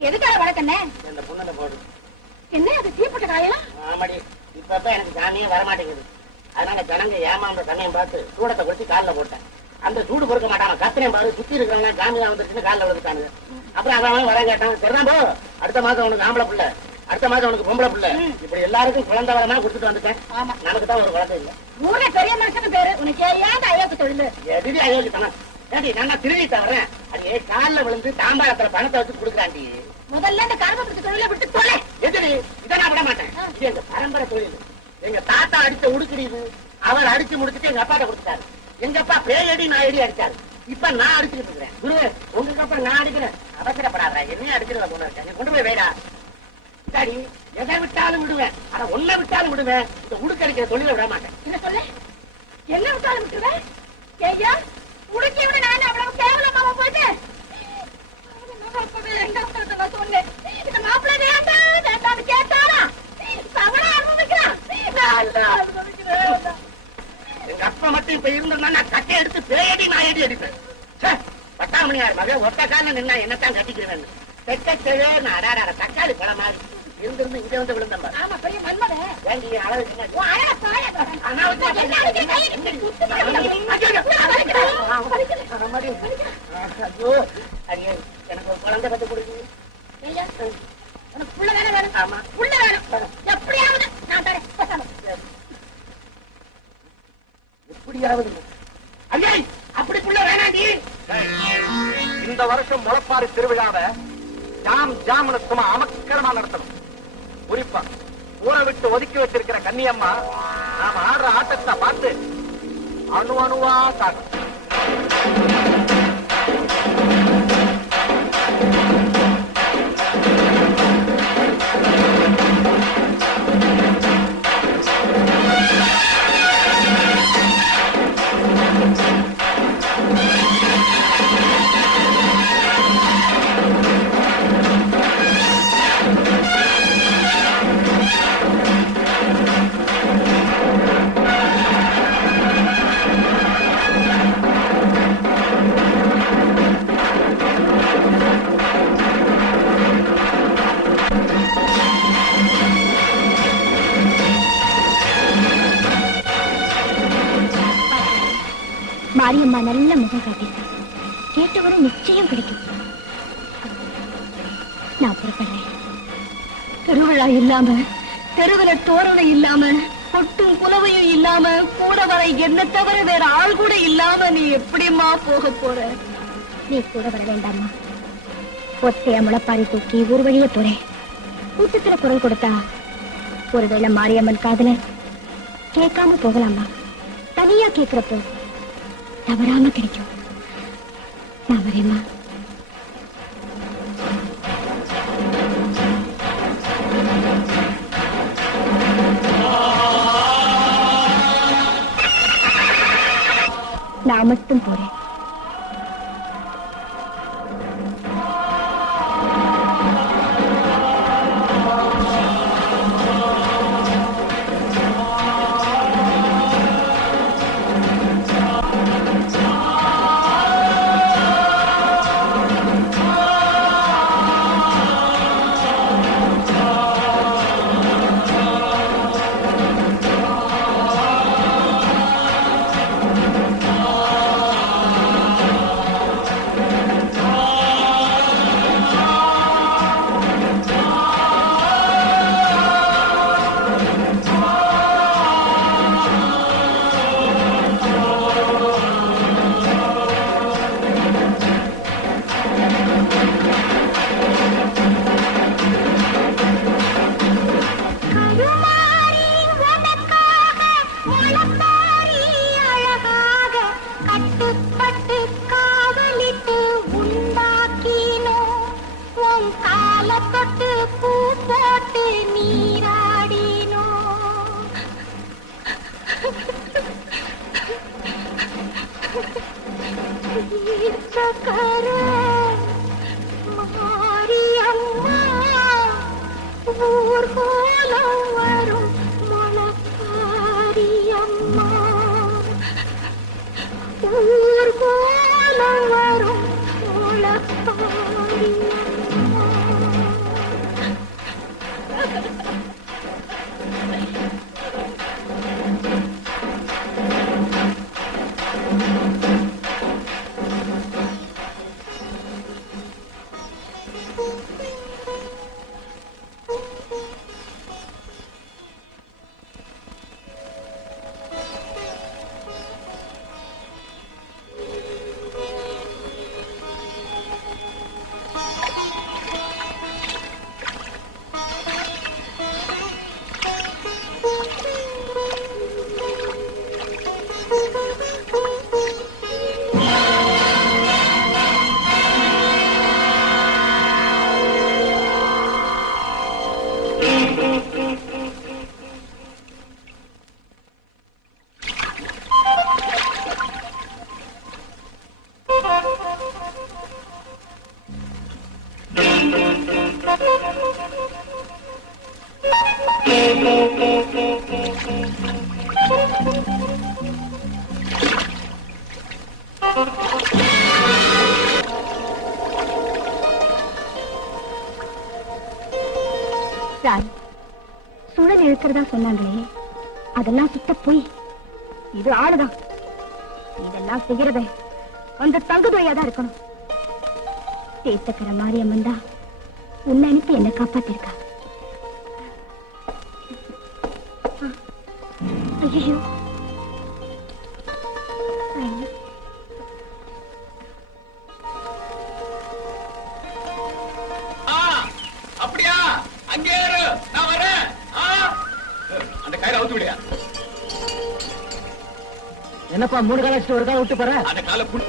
எதுக்காக வழக்கண்ணே? இந்த பொண்ணுல போடு. என்ன அது தீப்பட்ட காயா? ஆமாடி, இப்ப எனக்கு சாமியே வரமாட்டேங்குது. அதனால ஜனங்க ஏமாந்த சமயம் பார்த்து சூடத்தை குடிச்சு காலில் போட்டேன். அந்த சூடு பொறுக்க மாட்டாங்க. கத்திரையும் பாரு, சுத்தி இருக்கிறவங்க ஜாமியா வந்துருச்சுன்னு காலில் விழுந்துட்டாங்க. அப்புறம் அவன் வர கேட்டான். சரிதான் போ, அடுத்த மாசம் உனக்கு ஆம்பளை பிள்ளை, அடுத்த மாசம் உனக்கு பொம்பளை பிள்ளை, இப்படி எல்லாருக்கும் குழந்தை வரமா கொடுத்துட்டு வந்துட்டேன். ஆமா, நமக்கு தான் ஒரு குழந்தை இல்லை. ஊரே பெரிய மனுஷன் பேரு, உனக்கு ஏன் அயோக்கு தொழில்? எதிரி அயோக்கித்தனம். ஏடி, நான் திருவிட்ட வரேன். அது காலில் விழுந்து தாம்பாளத்துல பணத்தை வச்சு கொடுக்குறாண்டி. முதல்ல இந்த கருமத்துக்கு தொழிலை விட்டு தொலை. எதிரி, இதை நான் விட மாட்டேன். இது எங்க பரம்பரை தொழில். எங்க தாத்தா அடிச்ச உடுக்குறீது அவர் அடிச்சு முடிச்சுட்டு எங்க அப்பாட்ட கொடுத்தாரு. எங்க அப்பா பேயடி நாயடி அடிச்சாரு. இப்ப நான் அடிச்சுட்டு இருக்கிறேன். குரு, உங்களுக்கு அப்புறம் நான் அடிக்கிறேன். அவசரப்படாத, என்னையும் அடிக்கிறத பொண்ணு இருக்கேன். நீ கொண்டு போய் வேடா. சரி, எதை விட்டாலும் விடுவேன், ஆனா ஒன்ன விட்டாலும் விடுவேன். இந்த உடுக்கு அடிக்கிற தொழிலை விட மாட்டேன். என்ன சொல்ல? என்ன விட்டாலும் விட்டுருவேன்? ஐயா, உடுக்கி விட நான் அவ்வளவு கேவலமாவ போயிட்டேன். எங்க அப்பா நான் சொன்னேன், இந்த மாப்பிள்ளை வேண்டாம் வேண்டாம் கேட்டாரா? அவனை அனுபவிக்கிறான். எங்க அப்பா மட்டும் இப்ப இருந்தா நான் கட்டை எடுத்து பேயடி நாயடி அடிப்பேன். பட்டாமணியார் மகன் ஒத்த கால நின்னா என்னத்தான் கட்டிக்கிறேன். பெற்ற நான் தக்காளி பழம் மாதிரி இருந்திருந்து இங்க வந்து விழுந்தம்மா. ஆமா பெரிய மன்மதே. ஏண்டி அளவுக்கு என்ன? ஓ அழகா பாய. ஐயோ ஐயோ எனக்கு ஒரு குழந்தை கத்து கொடுக்குது. உனக்கு புள்ள தானே வேணும்? ஆமா. புள்ள வேணும். எப்படியாவது நான் தரேன். எப்படியாவது ஐயா அப்படி புள்ள வேணாண்டி. இந்த வருஷம் முளைப்பாரி திருவிழாவை ஜாம்னு சும்மா அமக்கரமா நடத்தணும். குறிப்பா ஊரை விட்டு ஒதுக்கி வச்சிருக்கிற கன்னியம்மா நாம ஆடுற ஆட்டத்தை பார்த்து அணு அணுவா சாகும். மாரியம்மா நல்ல முகம் காட்டிட்டா. கேட்டவரும் நிச்சயம் கிடைக்கும். நான் புறப்படுறேன். திருவிழா இல்லாம, தெருவில தோரணை இல்லாம, கொட்டும் புலவையும் இல்லாம, கூட வர என்ன தவிர வேற ஆள் கூட இல்லாம நீ எப்படிம்மா போக போற? நீ கூட வர வேண்டாம்மா. ஒத்தைய முளைப்பாரி தூக்கி ஊர் வழியே போறேன். கூட்டத்துல குரல் கொடுத்தா ஒருவேளை மாரியம்மன் காதுல கேட்காம போகலாமா? தனியா கேட்கிறப்போ தவறாம கிடைக்கும். நான் வரேம்மா. நான் மட்டும் போறேன். ராய், சுழல் இழுக்கிறதா சொன்னாங்களே, அதெல்லாம் சுத்த போய். இது ஆளுதான். இதெல்லாம் செய்யறத அந்த தங்குதுறையாதான் இருக்கணும். தேத்தக்கர மாரியம்மன் தான் உன்னை அனுப்பி என்ன காப்பாத்திருக்கா. ஐயோ, அப்படியா? அங்கே இரு, நான் வரேன். அந்த கயிறை அவுத்து விடுயா. என்னப்பா 3 கால வச்சுட்டு ஒரு கால விட்டு போற? அந்த காலை புடி.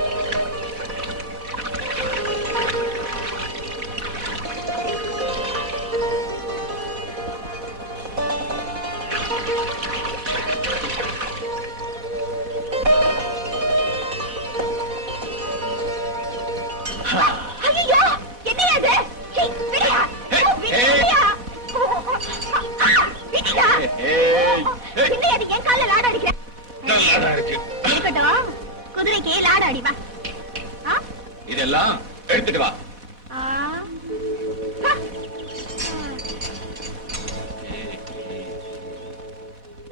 ஐயோ, என்னையாது? விடியா, விடியா, விடியா. என்னையாது என் கால லாட அடிக்கிற? நல்லா இருக்கு. இருக்கட்டும், குதிரைக்கு லாட அடி வா. இதெல்லாம் எடுத்துட்டு வா.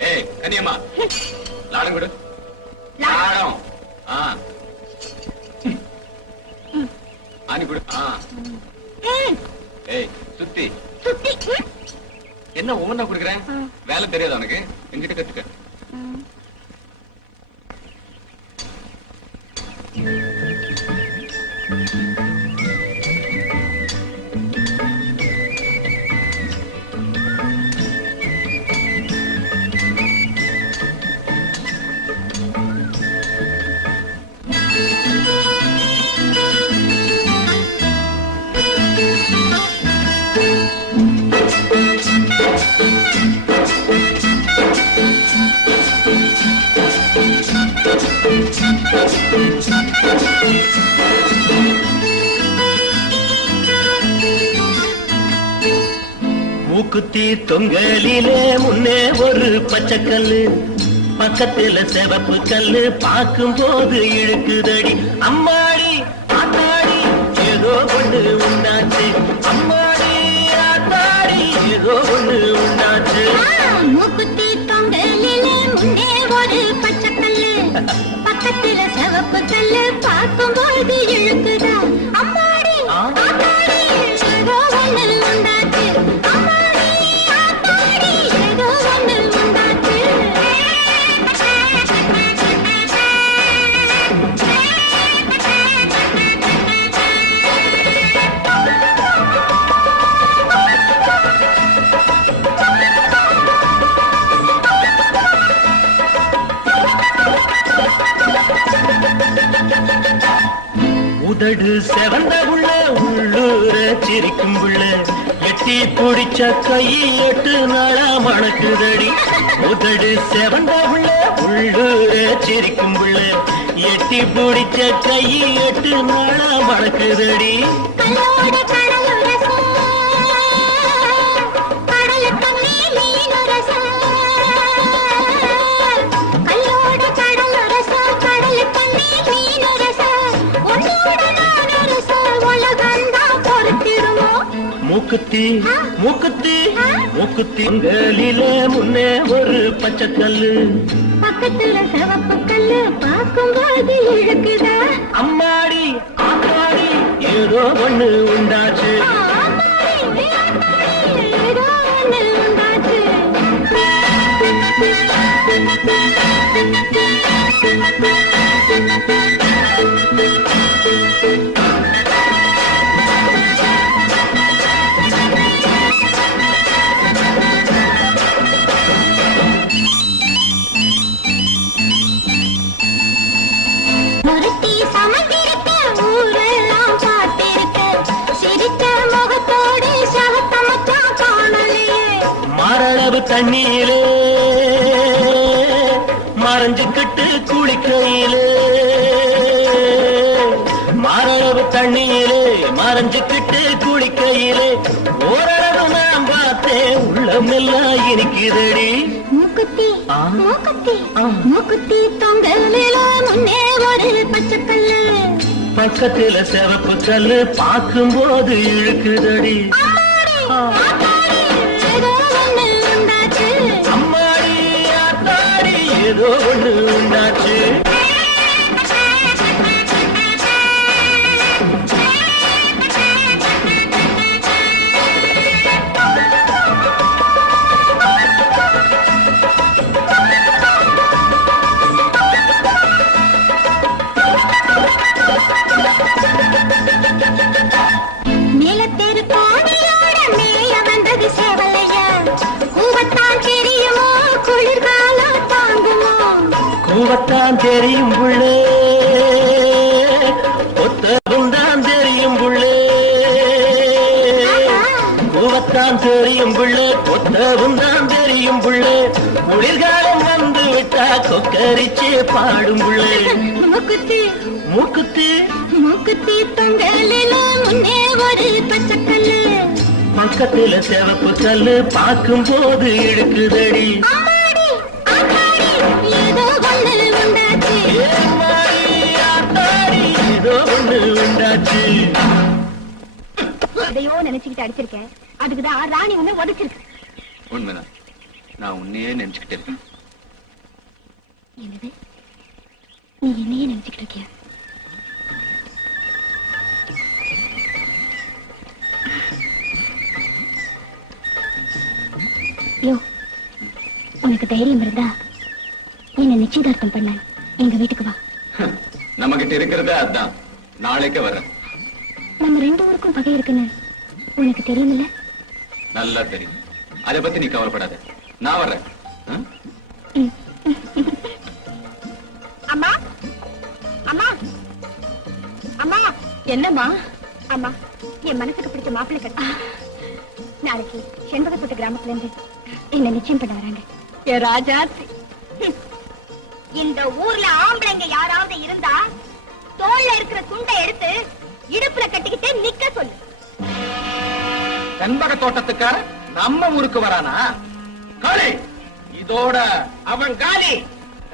ஏய் கனியம்மா, லாடம் கொடு. லாடம். ஆனி கொடு. ஏய் சுத்தி சுத்தி. என்ன ஒவ்வொன்னா கொடுக்குறேன்? வேலை தெரியாது உனக்கு? என்கிட்ட கத்துக்க. மூக்குத்தி தொங்கலிலே முன்னே ஒரு பச்சைக்கல்லு, பக்கத்துல சிவப்பு கல்லு, பார்க்கும் போது இழுக்குதடி. அம்மாடி ஆத்தாடி ஏதோ ஒண்ணு உண்டாச்சு. அம்மாடி ஆத்தாடி ஏதோ ஒண்ணு உண்டாச்சு. மூக்குத்தி தொங்கலிலே முன்னே ஒரு பச்சைக்கல்லு, பக்கத்துல சிவப்பு கல்லு, பார்க்கும் போது இழுக்குதா. அம்மாடி ஆத்தாடி ஏதோ ஒண்ணு உண்டாச்சு. அம்மாடி ஆத்தாடி ஏதோ ஒண்ணு உண்டாச்சு. உதடு செவந்த உள்ள உள்ளூர சிரிக்கும் புள்ள, எட்டி பிடிச்ச கை 8 நாளா மணக்குதடி. உதடு செவந்த உள்ள உள்ளூர சிரிக்கும் புள்ள, எட்டி பிடிச்ச கை 8 நாளா மணக்குதடி. கல்லோட கடலுரசம், கடலுக்கு மீனுரசம். கல்லோட கடலுரசம், கடலுக்கு மீனுரசம். உன்னோட நானுரசம், உலகந்தான் பொறுத்திடுமோ. மூக்குத்தி மூக்குத்தி மூக்குத்தி தொங்கலிலே முன்னே ஒரு பச்சைக்கல்லு, பக்கத்துல சிவப்பு கல்லு, பார்க்கும்போது இழுக்குதா. அம்மாடி ஆத்தாடி ஏதோ ஒண்ணு உண்டாச்சு. ஆத்தாடி, ஆத்தாடி, ஏதோ ஒண்ணு உண்டாச்சு. ஒருத்தி சமந்திருக்க, ஊரெல்லாம் பார்த்திருக்க, சிரித்த முகத்தோடு சகத்தமத்தான் காணலையே. மாரளவு தண்ணீரே மறைஞ்சுக்கிட்டு குளிக்கையிலே, மாரளவு தண்ணீரே மறைஞ்சுக்கிட்டு குளிக்கையிலே, ஓரளவு நான் பார்த்தேன் உள்ளமெல்லாம் இனிக்குதடி. மூக்குத்தி மூக்குத்தி மூக்குத்தி தொங்கலில முன்னே ஒரு பச்சைக்கல்லு, பக்கத்துல சிவப்பு கல்லு, பார்க்கும் போது இழுக்குதடி. ஆத்தாடி, ஆத்தாடி, ஏதோ தெரியும் புள்ளே, ஒத்தவும் தான் தெரியும் புள்ளே, கூவத்தான் தெரியும் புள்ளே, ஒத்தவும் தான் தெரியும் புள்ளே, குளிர்காலம் வந்து விட்டா கொக்கரிச்சே பாடும் புள்ளே. மூக்குத்தி மூக்குத்தி மூக்குத்தி தொங்கலில முன்னே ஒரு பச்சைக்கல்லு, பக்கத்துல சிவப்பு கல்லு பார்க்கும் போது இழுக்குதடி. அம்மாடி ஆத்தாடி ஏதோ ஒண்ணு உண்டாச்சு. ஏம்மாடி, ஆத்தாடி, ஏதோ ஒண்ணு உண்டாச்சு. எதையோ நினைச்சுக்கிட்டு அடிச்சிருக்கேன், அதுக்குதான் ராணி உன்னை உதைச்சிருக்கு. உண்மைதான், நான் உன்னையே நினைச்சுக்கிட்டு இருக்கேன். என்னது, நீ என்னையே நினைச்சுக்கிட்டு இருக்கியா? யோ, உனக்கு தைரியம் இருந்தா என்ன நிச்சயதார்த்தம் பண்ண எங்க வீட்டுக்கு வா. நம்ம கிட்ட இருக்கிறதே அதான். நாளைக்கே வரேன். நம்ம ரெண்டு ஊருக்கும் பகை இருக்குன்னு உனக்கு தெரியுமில்ல? நல்லா தெரியும். அதை பத்தி நீ கவலைப்படாத, நான் வர்றேன். ஆ? அம்மா அம்மா அம்மா. என்னம்மா? அம்மா, என் மனசுக்கு பிடிச்ச மாப்பிள்ளை கிடைச்சா நாளைக்கு செண்பகத்தோட்ட கிராமத்துல இருந்து என்ன நிச்சயம் பண்ண வராங்க. ஏ ராஜா, இந்த ஊர்ல ஆம்பளைங்க யாராவது இருந்தா தோல்ல இருக்கிற துண்டை எடுத்து இடுப்புல கட்டிக்கிட்டு நிக்க சொல்லு. செண்பக தோட்டத்துக்கார நம்ம ஊருக்கு வரானா? காளி, இதோட அவன் காலி.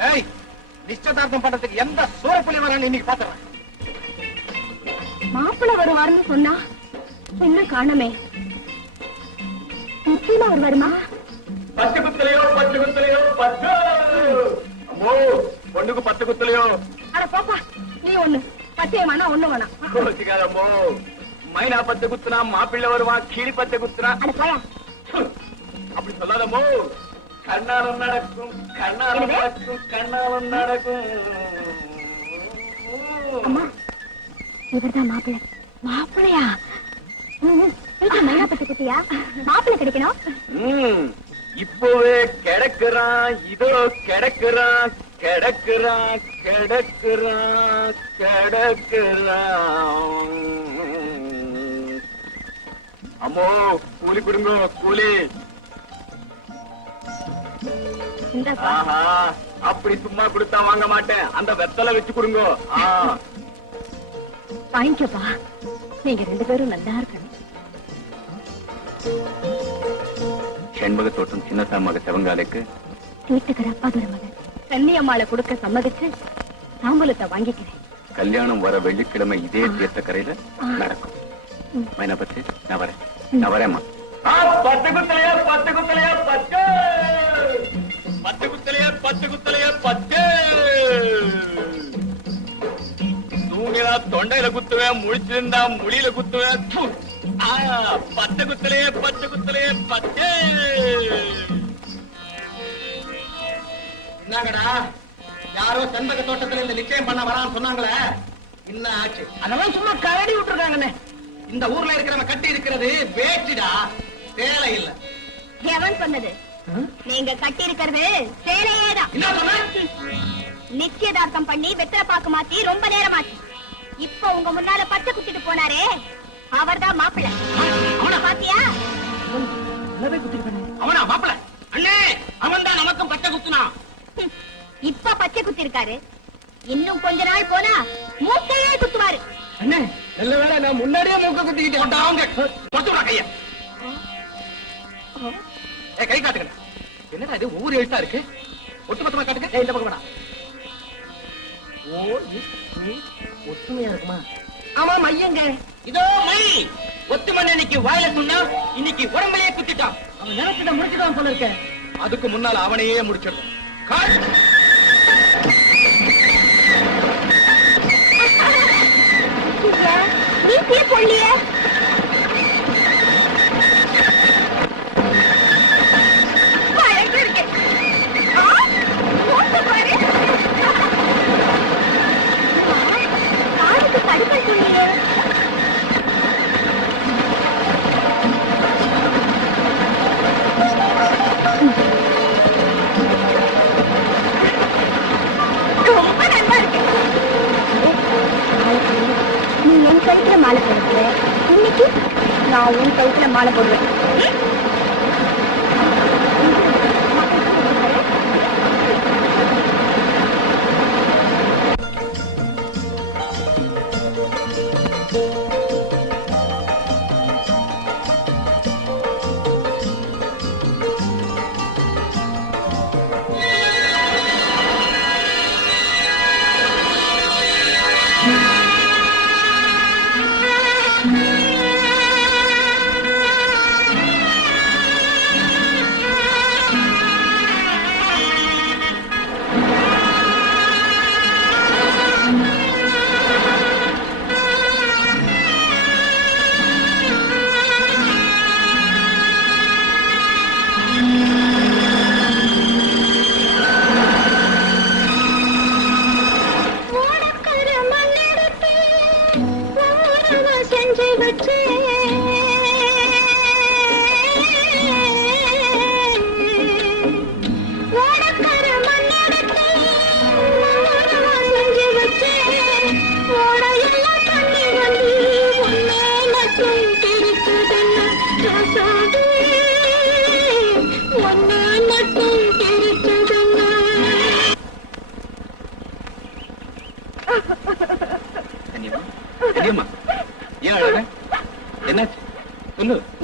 ஏய், நிச்சயதார்த்தம் பண்றதுக்கு எந்த சூரப்புலி வரான்னு இன்னைக்கு பாத்துறேன். மாப்பிள்ளை வருவாருன்னு சொன்னா என்ன காணமே? நிச்சயமா வருவாருமா? பத்து குத்துலையோ பத்து குத்துலையோ பத்து. அம்மோ, பொண்ணுக்கு பத்து குத்துலையோ. அட போப்பா, நீ ஒண்ணு பச்சை வேணா ஒண்ணு வேணாம். கோச்சிக்காதம்மோ, மைனா பத்து குத்துனா மாப்பிள்ளை வருவான், கிளி பத்து குத்துனா. அட போயா. அப்படி சொல்லாதம்மோ, கண்ணாலம் நடக்கும் கண்ணாலம் என்னது? நடக்கும் கண்ணாலம் நடக்கும். அம்மா, இவர்தான் மாப்பிள்ளை. மாப்பிள்ளையா? மைனா பட்டு குட்டியா? மாப்பிள்ளை கிடைக்கணும். இப்பவே கிடக்குறான், இதோ கிடக்குறான் கிடக்குறான் கிடக்குறான் கிடக்குறான். அம்மோ, கூலி கொடுங்க கூலி. இந்தாப்பா. ஆஹா, அப்படி சும்மா கொடுத்தா வாங்க மாட்டேன், அந்த வெத்தலை வச்சு கொடுங்க. வாங்கிக்கப்பா, நீங்க ரெண்டு பேரும் நல்லா இருக்கணும். செண்பக தோட்டம் சின்னசா மக செவங்காலுக்கு வீட்டுக்கு அப்பாதோட மகன் கன்னி அம்மாளை கொடுக்க சம்மதிச்சு தாம்பூலத்தை வாங்கிக்கிறேன். கல்யாணம் வர வெள்ளிக்கிழமை இதே தீர்த்தக்கரையில நடக்கும். மைனா பத்தி நான் வரேன். நான் வரேம்மா. பத்து குத்தலையா பத்து குத்தலையா பத்து. பத்து குத்தலையா பத்து குத்தலையா பத்து. தூங்கினா தொண்டையில குத்துவேன், முழிச்சிருந்தா முழியில குத்துவேன். பத்து குத்தலையே பத்து குத்தலையே பத்து. என்னங்கடா, யாரோ செண்பக தோட்டத்துல இந்த நிச்சயம் பண்ண வரான்னு சொன்னாங்களே, என்ன ஆச்சு? அதெல்லாம் சும்மா கரடி விட்டுருக்காங்கண்ணே. இந்த ஊர்ல இருக்கிறவங்க கட்டி இருக்கிறது வேட்டிடா, சேலை இல்ல. எவன் சொன்னது? நீங்க கட்டி இருக்கிறது சேலையேதான். என்ன சொன்ன? நிச்சயதார்த்தம் பண்ணி வெத்தலை பாக்கு மாத்தி ரொம்ப நேரமாச்சு. இப்ப உங்க முன்னால பச்சை குத்திட்டு போனாரே, அவர்தான் மாப்பிள்ளை. அவனை பாத்தியா? அவனா மாப்பிள? அண்ணே, அவன் தான் நமக்கும் பச்சை குத்துனா. இப்ப பச்சை குத்தி இருக்காரு, இன்னும் கொஞ்ச நாள் போனா மூக்கையே குத்துவாரு. அண்ணே, நல்ல வேளை நான் முன்னாடியே மூக்க குத்திக்கிட்டேன். அவங்க கொடுத்துடா கைய. கை காட்டுங்க. என்னடா இது ஒவ்வொரு எழுத்தா இருக்கு? ஒட்டுமொத்தமா காட்டுங்க. இந்த பக்கம் வேணா. ஓ, ஒத்துமையா இருக்குமா? ஆமா, மையங்க. இதோ மை. ஒத்து மணி இன்னைக்கு வாயில சொன்னா, இன்னைக்கு உடம்பையே குத்திட்டான். அவன் நினைச்சத முடிச்சுதான் சொல்ல இருக்க. அதுக்கு முன்னால அவனையே முடிச்சிடணும். நீட்டியே பொள்ளியே. தடுக்கல் சொல்லியே. ரொம்ப நான் உன் கழுத்துல மாலை போடுவேன்.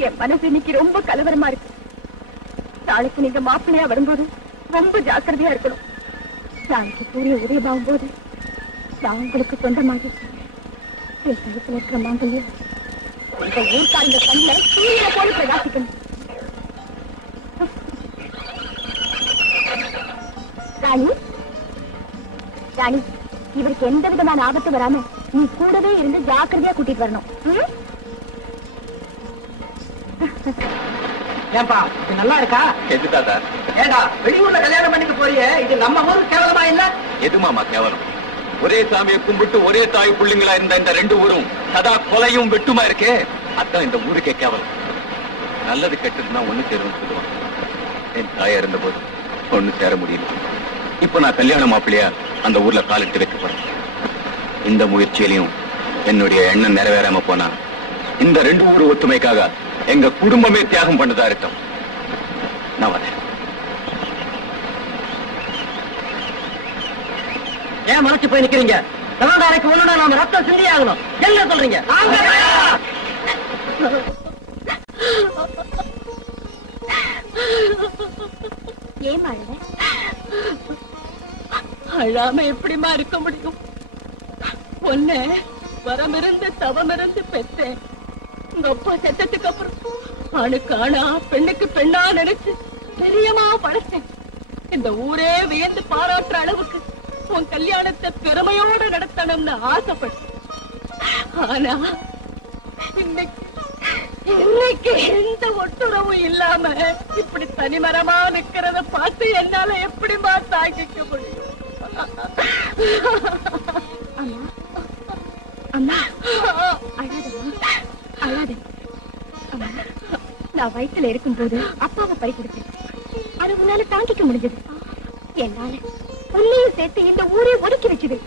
என் மனசு இன்னைக்கு ரொம்ப கலவரமா இருக்கு. நாளைக்கு நீங்க மாப்பிள்ளையா வரும்போது ரொம்ப ஜாக்கிரதையா இருக்கணும். நாளைக்கு சூரிய உதயமாகும் போது நான் உங்களுக்கு சொந்தமாக என் கழுத்துல இருக்கிற மாங்கல்யம் உங்க ஊர்க்காரங்க கண்ணுல சூரியனை போல பிரகாசிக்கணும். ராணி, ராணி, இவருக்கு எந்த விதமான ஆபத்து வராம நீ கூடவே இருந்து ஜாக்கிரதையா கூட்டிட்டு வரணும். ஏன்பா இது நல்லா இருக்கா? எது தாத்தா? ஏண்டா வெளியூர்ல கல்யாணம் பண்ணிட்டு போறியே, இது நம்ம ஊருக்கு கேவலமா இல்ல? எது மாமா கேவலம்? ஒரே சாமியை கும்பிட்டு ஒரே தாய் புள்ளிங்களா இருந்த இந்த ரெண்டு ஊரும் சதா கொலையும் வெட்டுமா இருக்கே, அதான் இந்த ஊருக்கே கேவலம். நல்லது கெட்டதுன்னா ஒண்ணு சேரும்னு சொல்லுவாங்க. என் தாயா இருந்த போது ஒண்ணு சேர முடியல. இப்ப நான் கல்யாண மாப்பிள்ளையா அந்த ஊர்ல காலிட்டு வைக்க போறேன். இந்த முயற்சியிலையும் என்னுடைய எண்ணம் நிறைவேறாம போனா இந்த ரெண்டு ஊர் ஒத்துமைக்காக எங்க குடும்பமே தியாகம் பண்ணதா இருக்கும். நான் வரேன். ஏன் மறைச்சு போய் நிக்கிறீங்க? நாளைக்கு ஒண்ணுனா நாம ரத்தம் சிந்தி ஆகணும். என்ன சொல்றீங்க? ஏன் அழுத? அழாம எப்படிமா இருக்க முடியும்? ஒன்ன வரமிருந்து தவமிருந்து பெற்றேன். உங்க அப்பா செத்ததுக்கு அப்புறம் ஆணுக்கு ஆணா பெண்ணுக்கு பெண்ணா நினைச்சு பெரியமா படைச்சேன். இந்த ஊரே வியந்து பாராட்டுற அளவுக்கு உன் கல்யாணத்தை பெருமையோட நடத்தணும்னு ஆசைப்பட்டேன். ஆனா இன்னைக்கு எந்த ஒட்டுறவும் இல்லாம இப்படி தனிமரமா நிக்கிறத பார்த்து என்னால எப்படிமா தாங்கிக்க முடியும்? அம்மா, அழாதம்மா, அழாத. அம்மா, நான் வயிற்றுல இருக்கும்போது அப்பாவை பறி கொடுத்தேன். அது உன்னால தாங்கிக்க முடிஞ்சது. என்னால உன்னையும் சேர்த்து இந்த ஊரே ஒதுக்கி வச்சது.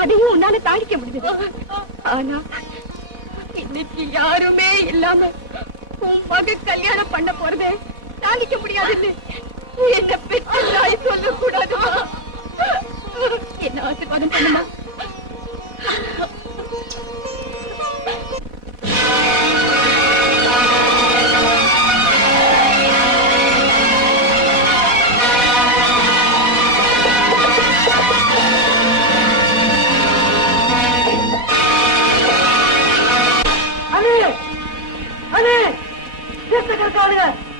அதையும் உன்னால தாங்கிக்க முடிஞ்சது. ஆனா இன்னைக்கு யாருமே இல்லாம உன் மக கல்யாணம் பண்ண போறதே தாங்கிக்க முடியாதுன்னு என்ன பெற்ற தாய் சொல்லக்கூடாது. என்ன ஆசீர்வாதம் பண்ணுமா?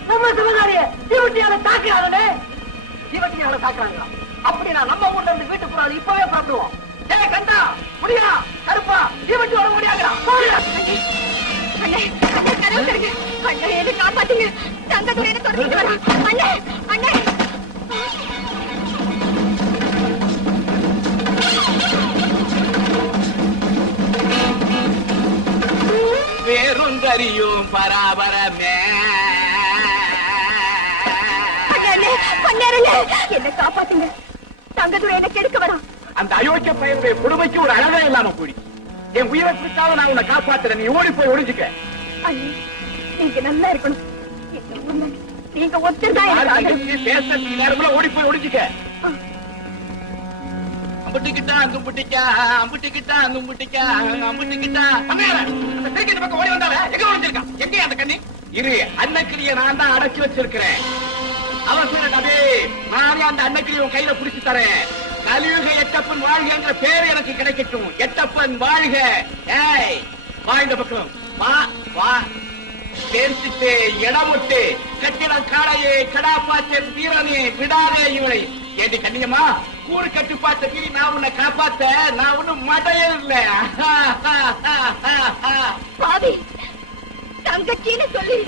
நம்ம சிவகாரிய தீவட்டியால தாக்குறாங்களே. தீவட்டியால தாக்குறாங்களா? அப்படின்னா நம்ம ஊர்ல இருந்து வீட்டுக்கு போறாது இப்பவே புறப்படுவோம். ஏ கண்டா, முடியா, கருப்பா, தீவட்டியோட ஓடியாங்களா? என்ன காப்பாத்துங்க. தங்கத்துறையை தொடர்ந்து வரா. அண்ணே, அண்ணே. வேறொன்றறியும் பராபரமே. என்ன காப்பாத்துங்க. தங்கத்துறை என்ன கெடுக்க வரா. அந்த அயோக்கிய பையனுடைய கொடுமைக்கு ஒரு அளவே இல்லாம கூடி என் உயிரை குறித்தாலும் நான் உன்னை காப்பாத்துறேன். நீ ஓடி போய் ஒளிஞ்சுக்க. அண்ணே, நல்லா இருக்கணும். இந்த ஊர்ல நீங்க ஒத்துதான் எனக்கு ஆதரவு. பேச நேரத்துல ஓடி போய் ஒடிச்சுக்க. அம்புட்டிக்கிட்டா அங்கும்பிட்டிக்கா, அம்புட்டிக்கிட்டா அங்கும்பிட்டிக்கா, அம்புட்டிக்கிட்டா. அந்த கிரிக்கெட் பக்கம் ஓடி வந்தால எங்க ஒளிஞ்சிருக்கான்? எங்க அந்த கண்ணி? இரு, அன்னக்கிளிய நான் தான் அடைச்சு வச்சிருக்கிறேன். அவசரம் அதே, நானே அந்த அன்னக்கிளிய உன் கையில புடிச்சு தரேன். கலியுக எட்டப்பன் வாழ்க என்ற பேர் எனக்கு கிடைக்கட்டும். எட்டப்பன் வாழ்க. ஏய், வா இந்த பக்கம் வா வா. சேர்த்துட்டு இடமுட்டு கட்டிடம் காளையே கடா பாச்ச வீரனே விடாதே இவளை. ஏடி கண்ணியம்மா, கூறு கட்டு பார்த்த மீறி நான் உன்னை காப்பாத்த நான் ஒண்ணும் மடையே இல்ல. பாவி, தங்கச்சின்னு சொல்லி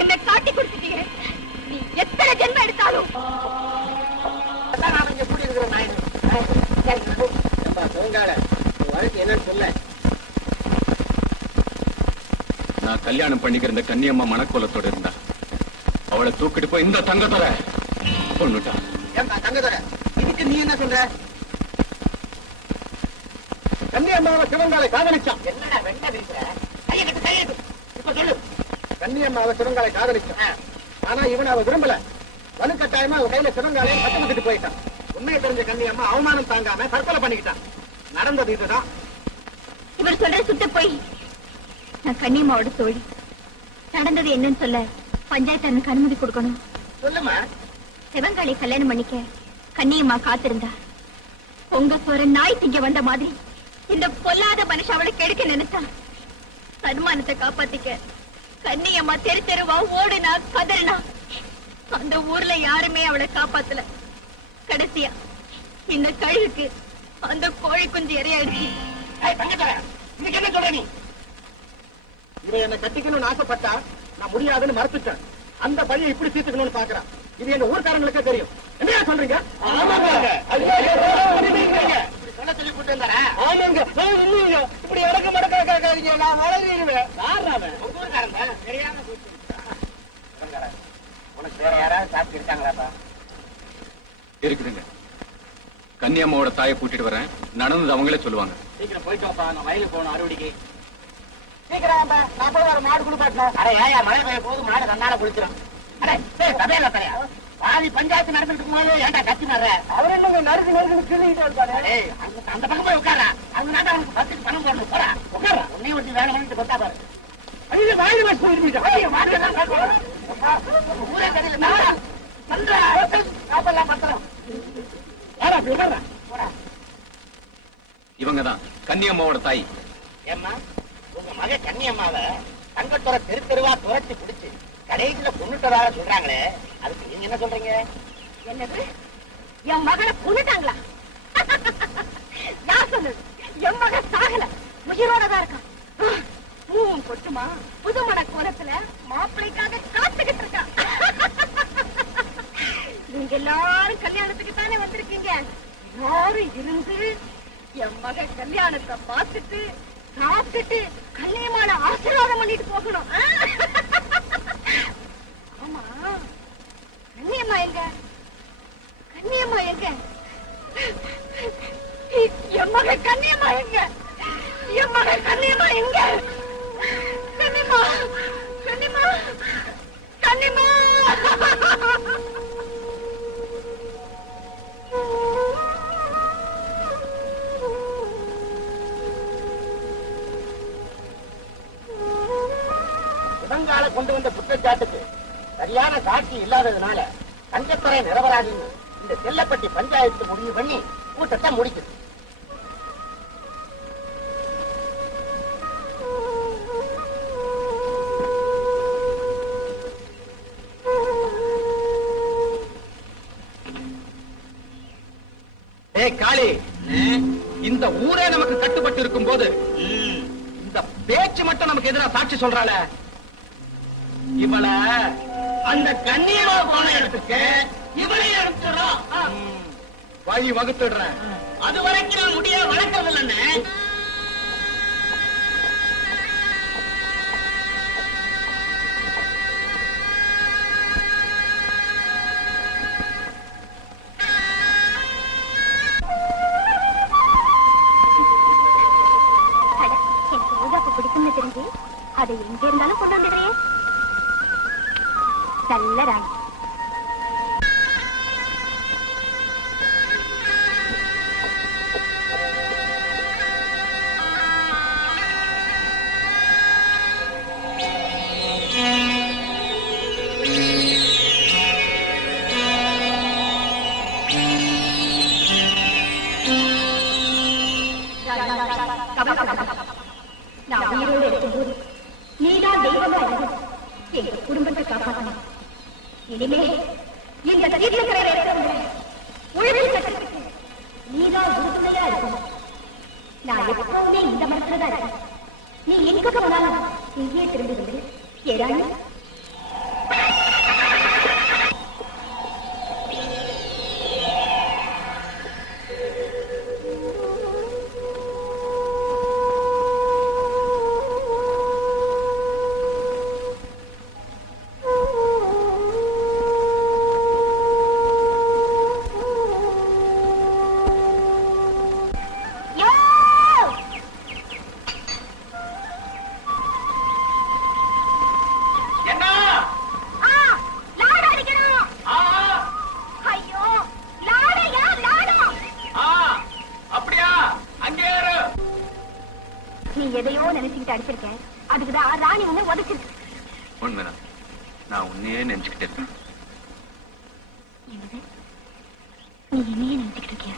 என்னை காட்டி கொடுத்துட்டீங்க. நீ எத்தனை ஜென்மம் எடுத்தாலும் நான் இங்க கூடி இருக்கிற நாயன் வழக்கு என்னன்னு சொல்ல. நான் கல்யாணம் பண்ணிக்கிற இந்த கன்னியம்மா மனக்கோலத்தோட இருந்தா அவளை தூக்கிட்டு போய் இந்த தங்கத்தோட கொண்டுட்டா. தங்கத்தோட இதுக்கு நீ என்ன சொல்ற? கன்னியம்மாவை சிவங்காலை காதலிச்சான். என்னடா வெண்ட வீசுற? கையெழுத்து கையெழுத்து இப்ப சொல்லு. கன்னியம்மாவை சிவங்காலை காதலிச்சான். ஆனா இவன் அவ விரும்பல. வலுக்கட்டாயமா அவ கையில சிவங்காலையை கட்டுக்கிட்டு போயிட்டான். உண்மையை தெரிஞ்ச கன்னியம்மா அவமானம் தாங்காம தற்கொலை பண்ணிக்கிட்டான். நடந்தது இதுதான். இவர் சொல்ற சுத்த போய். நான் கண்ணியம்மாவோட தோழி. நடந்தது என்னன்னு சொல்ல பஞ்சாயத்து எனக்கு அனுமதி கொடுக்கணும். சொல்லுமா. சிவங்காளி கல்யாணம் பண்ணிக்க கண்ணியம்மா காத்திருந்தா. பொங்க போற நாய் திங்க வந்த மாதிரி இந்த பொல்லாத மனுஷன் அவளை கெடுக்க நினைச்சான். சன்மானத்தை காப்பாத்திக்க கண்ணியம்மா தெரு தெருவா ஓடுனா கதறினா. அந்த ஊர்ல யாருமே அவளை காப்பாத்தல. கடைசியா இந்த கழுகுக்கு அந்த கோழி குஞ்சு இறையாயிடுச்சு. இன்னைக்கு என்ன சொல்ற நீ? இவன் என்ன கட்டிக்கணும்னு ஆசைப்பட்டா நான் முடியாதுன்னு மறுத்துட்டேன். அந்த பையன் இப்படி தீர்த்துக்கணும்னு பாக்குறான். இது எங்க ஊர்க்காரங்களுக்கே தெரியும். என்ன சொல்றீங்க? சொல்ல சொல்லி கூட்டு வந்தாரா? ஆமாங்க. இல்லைங்க, இப்படி இடக்க மடக்காதீங்க. நான் வளர்றீங்க. உங்க ஊர்க்காரங்க தெரியாம உனக்கு வேற யாராவது சாப்பிட்டு இருக்காங்களாப்பா? இருக்குதுங்க. கன்னியம்மாவோட தாயை கூட்டிட்டு வரேன். நடந்தது அவங்களே சொல்லுவாங்க. சீக்கிரம் போயிட்டு வாப்பா. நான் வயலுக்கு போகணும் அறுவடைக்கு. சீக்கிரம் நான் போய் ஒரு மாடு குளிப்பாட்டணும். அட ஏயா மழை பெய்ய போது மாடு தன்னால குளிச்சிடும். அடே சபையில தலையா பாதி பஞ்சாயத்து நடந்துட்டு போது ஏன்டா கத்தி நடுற? அவர் என்ன நறுக்கு நறுக்குன்னு கிள்ளிட்டு இருக்காரு. அந்த பக்கம் போய் உட்காரா. அவங்க நாட்டா அவனுக்கு 10 பணம் போடணும். போறா உட்காரா. உன்னை ஒட்டி வேலை பண்ணிட்டு கொத்தா பாரு. ஐயோ வாயில வச்சு போயிட்டு ஊரே தெரியல. பத்திரம் இவங்கதான் கன்னியம்மாவோட தாய். ஏம்மா, உங்க மக கன்னியம்மாவை தங்கத்தோட தெரு தெருவா துரத்தி பிடிச்சு கடைசியில கொண்டுட்டதாக சொல்றாங்களே, அதுக்கு நீங்க என்ன சொல்றீங்க? என்னது? என் மகளை கொண்டுட்டாங்களா? நான் சொன்னது என் மகன் சாகல, உயிரோடதான் இருக்கான். பூவும் கொட்டுமா புதுமண கோலத்துல மாப்பிள்ளைக்காக காத்துக்கிட்டு இருக்கான். நீங்க எல்லாரும் கல்யாணத்துக்கு தானே வந்திருக்கீங்க. யாரும் இருந்து என் மக கல்யாணத்தை பார்த்துட்டு சாப்பிட்டுட்டு கல்யாணமான ஆசீர்வாதம் பண்ணிட்டு போகணும். ஆமா, கண்ணியம்மா எங்க? கண்ணியம்மா எங்க? என் மக கண்ணியம்மா எங்க? என் மக கண்ணியம்மா எங்க? கண்ணியம்மா, கண்ணியம்மா, கண்ணியம்மா. இவங்கால கொண்டு வந்த குற்றச்சாட்டுக்கு சரியான சாட்சி இல்லாததுனால தங்கத்துறை நிரபராதின்னு இந்த செல்லப்பட்டி பஞ்சாயத்து முடிவு பண்ணி கூட்டத்தை முடிக்குது. காளி, இந்த ஊரே நமக்கு கட்டுப்பட்டு இருக்கும் போது இந்த பேச்சு மட்டும் நமக்கு எதிராக சாட்சி சொல்றாள, இவளை அந்த கண்ணியமா போன இடத்துக்கு இவளையும் அனுப்பிச்சுடுறோம். வழி வகுத்துடுறேன். அது வரைக்கும் நான் முடிய வளர்க்கறது இல்லைன்னு. பிடிக்கும்னு தெரிஞ்சு அதை எங்க இருந்தாலும் கொண்டு வந்துடுறேன். செல்லரா. நான் உயிரோடு இருக்கும்போது நீதான் தெய்வமா இருந்து எங்க குடும்பத்தை காப்பாற்றணும். இனிமே இந்த தீர்க்கரை உழவில் கட்டத்துக்கு நீதான் உறுதுணையா இருக்கணும். நான் எப்பவுமே இந்த மனசுலதான் இருக்கேன். நீ எங்க போனாலும் இங்கே திரும்பி வந்து ஏறாங்க. எதையோ நினைச்சுக்கிட்டு அடிச்சிருக்கேன். அதுக்குதான் ராணி உன்னை உதச்சிருக்கு. உண்மைதான், நான் உன்னையே நினைச்சுக்கிட்டு இருக்கேன். நீ என்னையே நினைச்சுக்கிட்டு இருக்கியா?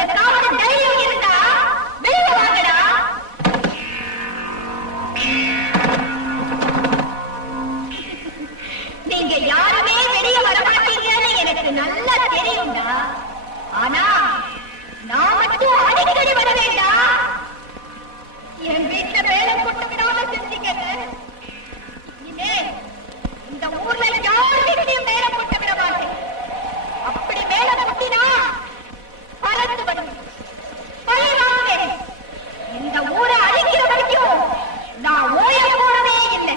எனக்காவது தைரியம் இருந்தா வெளியே வாங்கடா. நீங்க யாருமே வெளியே வரமாட்டீங்கன்னு எனக்கு நல்லா தெரியும்டா. ஆனா நான் மட்டும் அடிக்கடி வர வேண்டாம். என் வீட்டுல வேலை கொண்டு விடாம செஞ்சுக்கிறேன். இனிமே இந்த ஊர்ல யார் வீட்டையும் வேலை கொண்டு விட மாட்டேன். அப்படி வேலை கொட்டினா பறந்து வரும் பழி வாங்குவேன். இந்த ஊரை அழிக்கிற வரைக்கும் நான் ஓய போறதே இல்லை.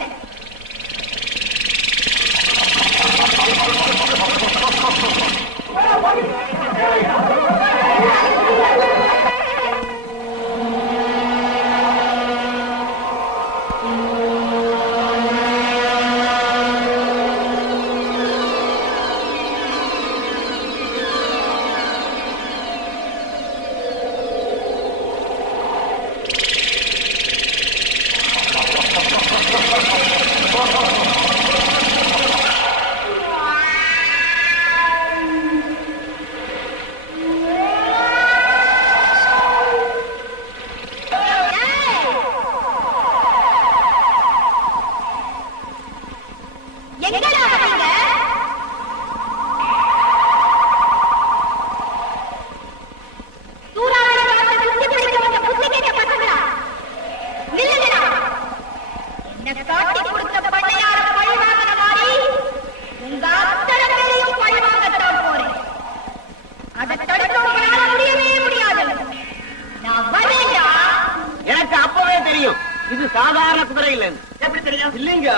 இது சாதாரண குதிரை இல்ல. எப்படி தெரியும்? இல்லைங்க,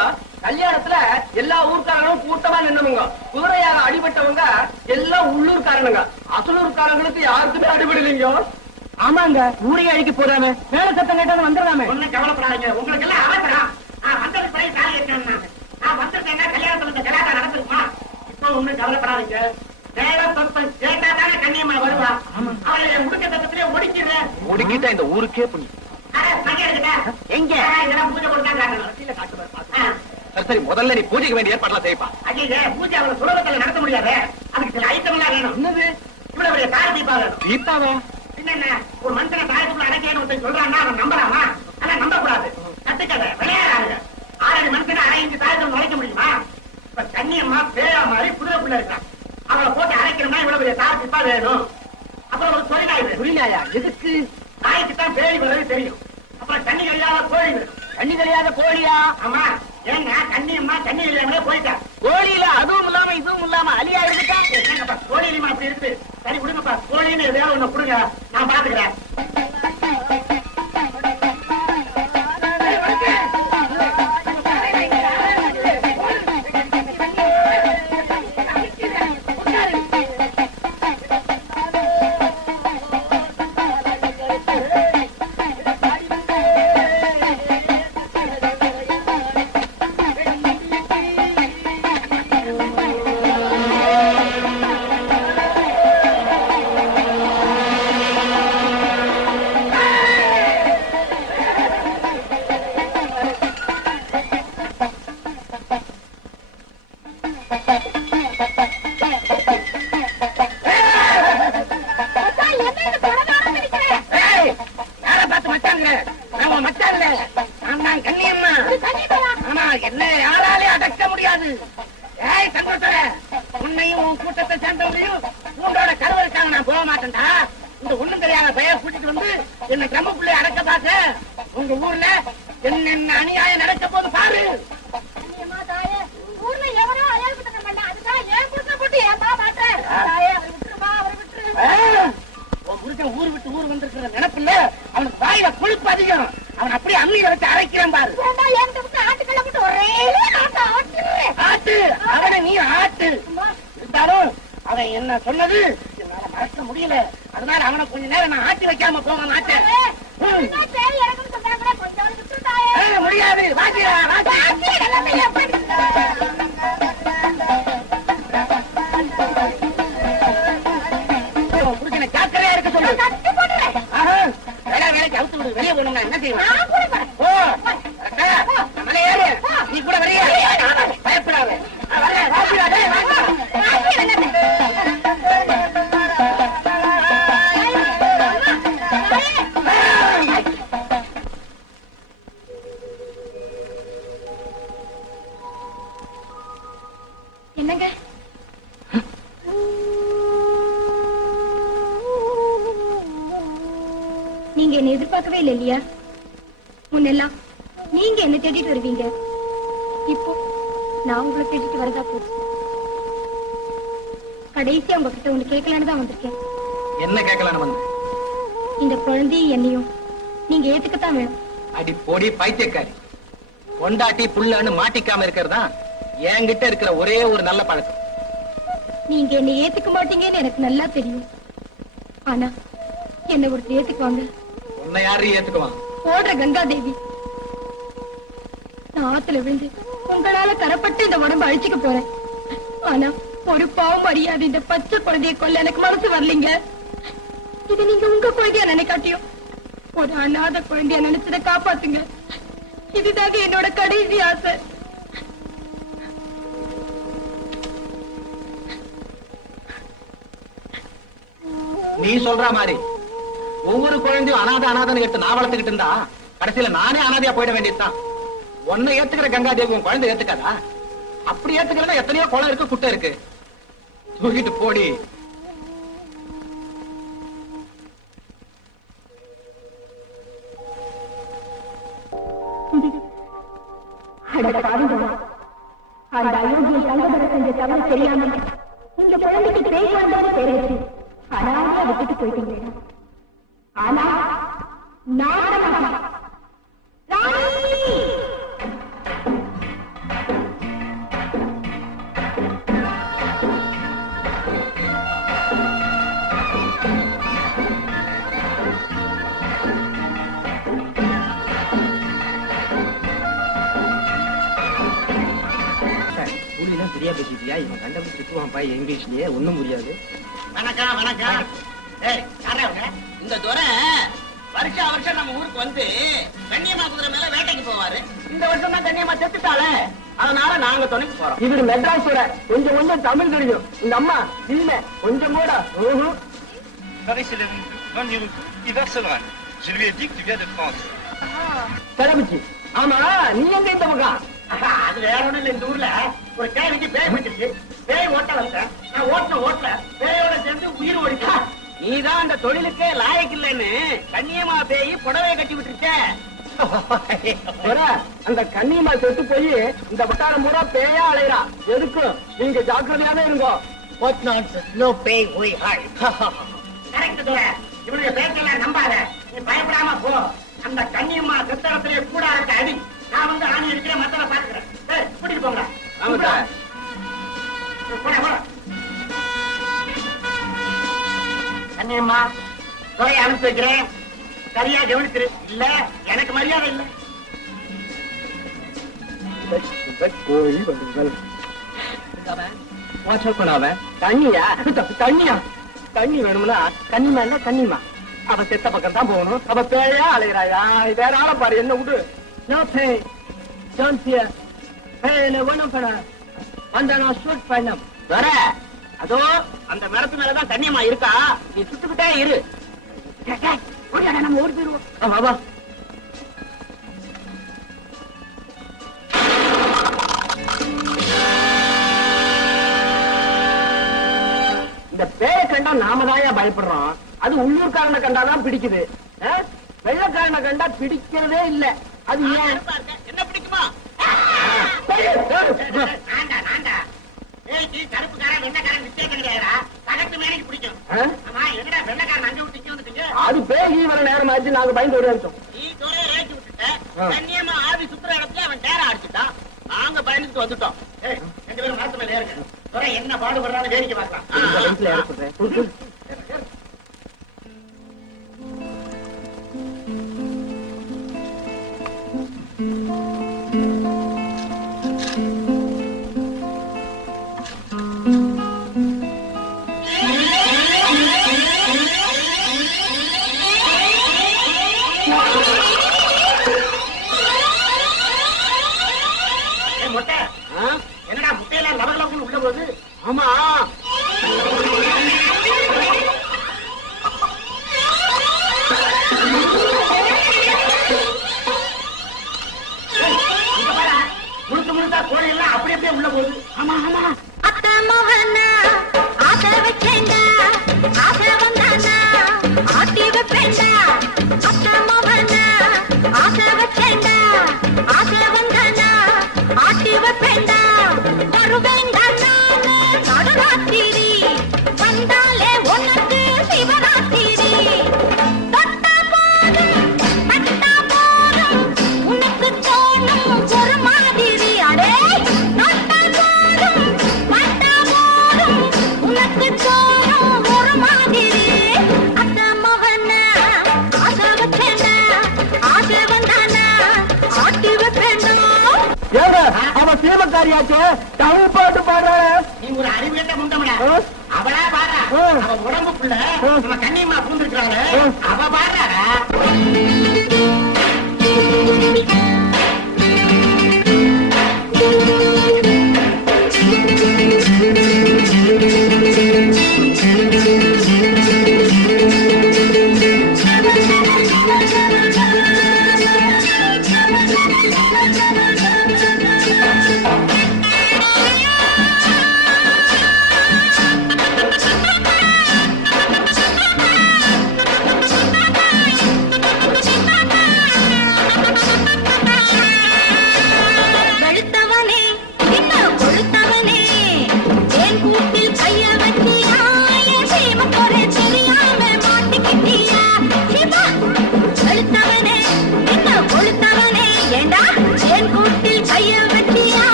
கல்யாணத்துல எல்லா ஊர்க்காரங்களும் கூட்டமா நின்னுங்க. குதிரையால அடிபட்டவங்க எல்லாம் உள்ளூர்காரனுங்க. அசலூர்காரங்களுக்கு யாருக்குமே அடிபடலைங்க. ஆமாங்க, ஊரையே அழிக்க போறாமே. வேலை சத்தம் கேட்டாலும் வந்துடலாமே. ஒண்ணும் கவலைப்படாதீங்க, உங்களுக்கு எல்லாம் அவசரம். வந்தது பிறகு காலி இருக்கணும். நான் வந்திருக்கேன், கல்யாணத்துல இந்த கல்யாணம் நடந்துருமா? இப்போ ஒண்ணும் கவலைப்படாதீங்க. வேலை சத்தம் கேட்டா தானே கண்ணியம்மா வருவா. அவளை உடுக்க சத்தத்திலே ஒடுக்கிறேன். ஒடுக்கிட்டா இந்த ஊருக்கே பண்ணி எங்க பூஜை கொடுத்தாங்க. சரி, முதல்ல நீ பூஜைக்கு வேண்டிய ஏற்பாடுலாம் செய்ப்பா. ஐயா, பூஜை அவளை சுலபத்தில் நடத்த முடியாது. அதுக்கு சில ஐட்டம் எல்லாம் வேணும். என்னது? இவ்வளவு தார தீபா வேணும். தீபாவா? என்ன, ஒரு மனுஷனை தாயத்துக்குள்ள அடைக்கணும் சொல்றான்னா அவன் நம்பலாமா? அதெல்லாம் நம்ப கூடாது. கத்துக்கதை விளையாடாங்க. 6 மனுஷனை 6 தாயத்தை நுழைக்க முடியுமா? இப்ப கண்ணியம்மா பேரா மாதிரி குதிரைக்குள்ள இருக்கான். அவளை போட்டு அரைக்கணும்னா இவ்வளவு பெரிய தார தீபா வேணும். அப்புறம் ஒரு சொரிநாய் வேணும். சொரிநாயா? எதுக்கு? தாயத்துக்குதான் பேய் வர்றது தெரியும். அப்புறம் தண்ணி கழியாத கோழி வேணும். தண்ணி கழியாத கோழியா? ஆமா. ஏன்னா கண்ணியம்மா தண்ணி இல்லாமலே போயிட்டா. கோழியில அதுவும் இல்லாம இதுவும் இல்லாம அலியா இருக்கா? என்னங்கப்பா கோழியுமா அப்படி இருக்கு? சரி கொடுங்கப்பா, கோழின்னு எதையாவது ஒண்ணு கொடுங்க, நான் பாத்துக்கிறேன். என்ன சொன்னது என்னால மறக்க முடியல. அதனால அவனை கொஞ்ச நேரம் நான் ஆட்டி வைக்காம போக மாட்டேன். முடியாது. ஜாக்கிரதையா இருக்க சொல்லு. வேலைக்கு அவுத்து விடு. வெளியே போனோம்னா என்ன செய்வோம்? நீ கூட வரைய பயப்படாத. நீங்க என்ன எதிர்பார்க்கவே இல்லை இல்லையா? முன்னெல்லாம் நீங்க என்ன தேடிட்டு வருவீங்க, இப்போ நான் உங்களை தேடிட்டு வரதா போச்சு. கடைசியா உங்ககிட்ட ஒண்ணு கேட்கலான்னு தான் வந்திருக்கேன். என்ன கேட்கலான்னு வந்த? இந்த குழந்தையும் என்னையும் நீங்க ஏத்துக்கத்தான் வேணும். அடி பொடி பைத்தியக்காரி, கொண்டாட்டி புள்ளன்னு மாட்டிக்காம இருக்கிறதா என்கிட்ட இருக்கிற ஒரே ஒரு நல்ல பழக்கம். நீங்க என்ன ஏத்துக்க மாட்டீங்கன்னு எனக்கு நல்லா தெரியும். ஆனா என்ன ஒருத்தர் ஏத்துக்குவாங்க. உன்னை யாரு ஏத்துக்குவான்? ஓடுற கங்காதேவி. நான் ஆத்துல விழுந்து உங்களால கரப்பட்டு இந்த உடம்பு அழிச்சுக்க போறேன். ஆனா ஒரு பாவம் அறியாது இந்த பச்சை குழந்தைய கொல்ல எனக்கு மனசு வரலீங்க. இது நீங்க உங்க குழந்தைய நினைக்காட்டியும் ஒரு அநாத குழந்தைய நினைச்சதை காப்பாத்துங்க. இதுதாங்க என்னோட கடைசி ஆசை. நீ சொல்ற மாதிரி ஒவ்வொரு குழந்தையும் அனாதை கேட்டு நான் வளர்த்துக்கிட்டு இருந்தா கடைசியில நானே அனாதையா போயிட வேண்டியதுதான். உன்னை ஏத்துக்கிற கங்காதேவி உன் குழந்தை ஏத்துக்காதா? அப்படி ஏத்துக்கிறதா எத்தனையோ குளம் இருக்கு, குட்டை இருக்கு. தூக்கிட்டு போடி. அந்த அயோக்கிய தங்கபுரம் செஞ்ச தவறு தெரியாம இந்த குழந்தைக்கு பேய் வந்தாலும் பேர் வச்சு அனாதையா விட்டுட்டு போயிட்டீங்க. ஆனா நான் சரியா பேசிட்டியா? இவன் கண்டபடி திட்டுவான் பாய், இங்கிலீஷ்லயே ஒண்ணும் புரியாது. வணக்கம் வணக்கம். இந்த துரை வருஷம் நம்ம ஊருக்கு வந்து கண்ணியம்மா குதிரை மேல வேட்டைக்கு போவாரு. இந்த வருஷம் தான் கண்ணியம்மா செத்துட்டாளே, அதனால நாங்க துணைக்கு போறோம். இவரு மெட்ராஸ் கொஞ்சம் கொஞ்சம் தமிழ் தெரியும். இந்த அம்மா இல்ல கொஞ்சம் கூட. கிளம்பிச்சு. ஆமா நீ எங்க இந்த பக்கம்? அது வேற ஒண்ணும் இல்ல, இந்த ஊர்ல ஒரு கேள்விக்கு பேய் விட்டுருச்சு. பேய் ஓட்ட வந்தேன், நான் ஓட்டல பேயோட சேர்ந்து உயிர் ஓடிட்டா. நீதான் அந்த தொழிலுக்கே லாயக்கு இல்லைன்னு கண்ணியம்மா பேய் புடவையை கட்டி விட்டுருச்ச. அந்த கண்ணியம்மா செத்து போய் இந்த வட்டாரம் பூரா பேயா அலையறா. எதுக்கும் நீங்க ஜாக்கிரதையாவே இருங்கோ. இவனுடைய பேச்செல்லாம் நம்பாத, நீ பயப்படாம போ. அந்த கண்ணியம்மா செத்தரத்திலே கூட இருக்க அடி. நான் வந்து ஆணி இருக்கிறேன், மத்தவ பாத்துக்கிறேன். கூட்டிட்டு போங்க. கண்ணியம்மா துறையை அனுப்பி வைக்கிறேன், சரியா கவனிச்சிரு. இல்ல எனக்கு மரியாதை இல்ல. தண்ணியா தண்ணியா தண்ணி வேணும்னா கண்ணிமா இல்ல கண்ணிமா. அவ செத்த பக்கம் தான் போகணும். அவ பேயா அலைகிறாயா? வேற ஆள பாரு, என்ன விடு. அதோ அந்த மரத்து மேலதான் கண்ணியம்மா இருக்கா, நீ சுட்டுக்கிட்டே இரு. நம்ம ஓடி போயிருவோம். இந்த பேய கண்டா நாம தாயா பயப்படுறோம். அது உள்ளூர்காரனை கண்டாதான் பிடிக்குது. வெள்ளக்காரனை கண்டா பிடிக்கிறதே இல்ல. அது ஏன்? என்ன பிடிக்குமா? கருப்புக்காரன் வெள்ளக்காரன் வித்தியாசம் கிடையாதா? பகத்து மேனைக்கு பிடிக்கும். ஆமா, என்னடா வெள்ளக்காரன் அங்க விட்டு வந்துட்டீங்க? அது பேகி வர நேரம் ஆச்சு, நாங்க பயந்து ஓடி வந்துட்டோம். நீ துறையை ஏற்றி விட்டுட்ட, கண்ணியமா ஆவி சுத்துற இடத்துல அவன் டேரா அடிச்சுட்டான். நாங்க பயந்துட்டு வந்துட்டோம். ரெண்டு பேரும் மரத்து மேல ஏறுங்க. துறை என்ன பாடுபடுறான்னு வேடிக்கை பார்க்கலாம். என்னடா முட்டையெல்லாம் லவலவன்னு உள்ள போகுது? ஆமா மாதிரியாச்சு தமிழ் பாட்டு பாடுறாரு. நீ ஒரு அறிவியட்ட முண்டமடா. அவளா பாடுறா. அவ உடம்புக்குள்ள நம்ம கண்ணியம்மா பூந்துருக்காங்க. அவ பாடுறாடா.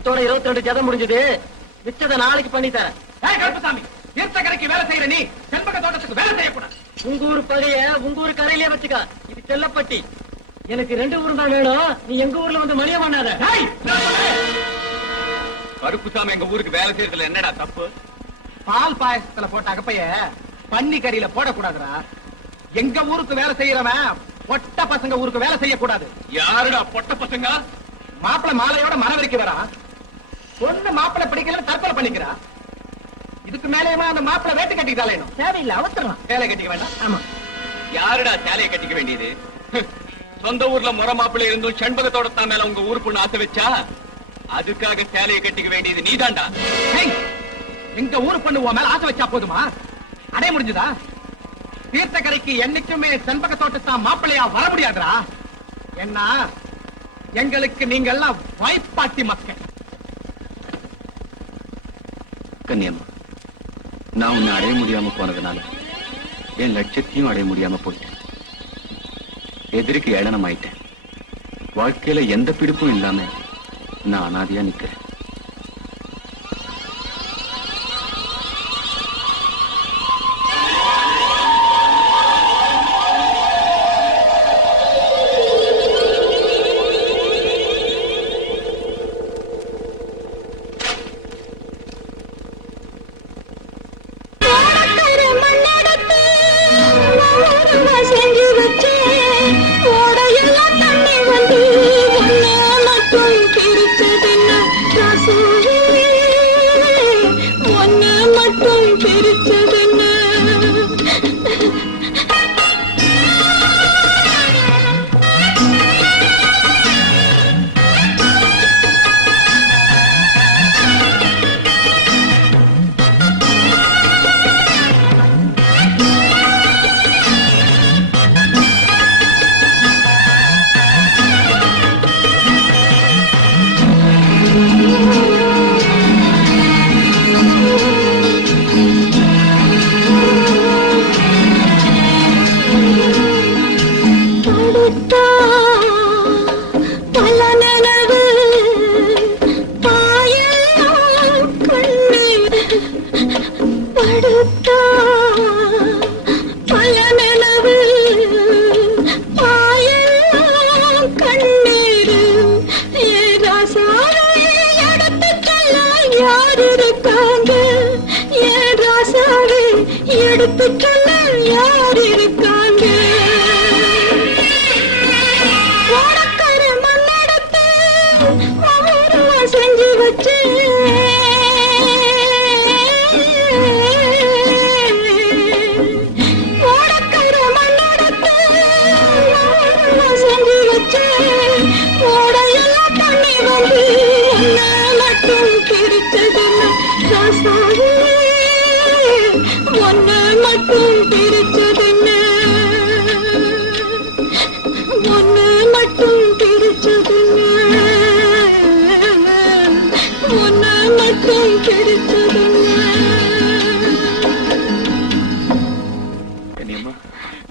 தோட 22 ஜதம் முடிஞ்சது. மிச்சத நாளைக்கு பண்ணி தரேன். கருப்பசாமி, தீர்த்த கரைக்கு வேலை செய்யற நீ செண்பக தோட்டத்துக்கு வேலை செய்யக்கூடாது. உங்க ஊர் பகைய உங்க ஊர் கரையிலே வச்சுக்க. இது செல்லப்பட்டி. எனக்கு 2 ஊர் தான் வேணும். நீ எங்க ஊர்ல வந்து மணிய பண்ணாத. கருப்புசாமி எங்க ஊருக்கு வேலை செய்யறதுல என்னடா தப்பு? பால் பாயசத்துல போட்ட அகப்பைய பன்னி கறியில போடக்கூடாதுடா. எங்க ஊருக்கு வேலை செய்யறவன் பொட்ட பசங்க ஊருக்கு வேலை செய்யக்கூடாது. யாருடா பொட்ட பசங்க? மாப்பிள மாலையோட மனவரிக்கு வரா. பொண்ணு மாப்பிள பிடிக்கல தற்கொலை பண்ணிக்கிறா. இதுக்கு மேலேயுமா அந்த மாப்பிள வேட்டு கட்டிக்கிட்டாலே தேவையில்லை, அவசரம். வேலை கட்டிக்க வேண்டாம். ஆமா. யாருடா சேலையை கட்டிக்க வேண்டியது? சொந்த ஊர்ல முறை மாப்பிள்ளை இருந்தும் செண்பகத்தோட தான் மேல உங்க ஊர் பொண்ணு ஆசை வச்சா அதுக்காக சேலையை கட்டிக்க வேண்டியது நீதான்டா. எங்க ஊர் பொண்ணு உன் மேல ஆசை வச்சா போதுமா? அடைய முடிஞ்சதா? தீர்த்த கரைக்கு என்னைக்குமே செண்பக தோட்டத்தான் மாப்பிள்ளையா வர முடியாதுடா. என்ன எங்களுக்கு நீங்க எல்லாம் வாய்ப்பாட்டி மக்கள். கன்னியம்மா, நான் உன்னை அடைய முடியாம போனதுனால என் லட்சியத்தையும் அடைய முடியாம போயிட்டேன். எதிரிக்கு ஏளனம் ஆயிட்டேன். வாழ்க்கையில எந்த பிடிப்பும் இல்லாம நான் அனாதையா நிக்கிறேன்.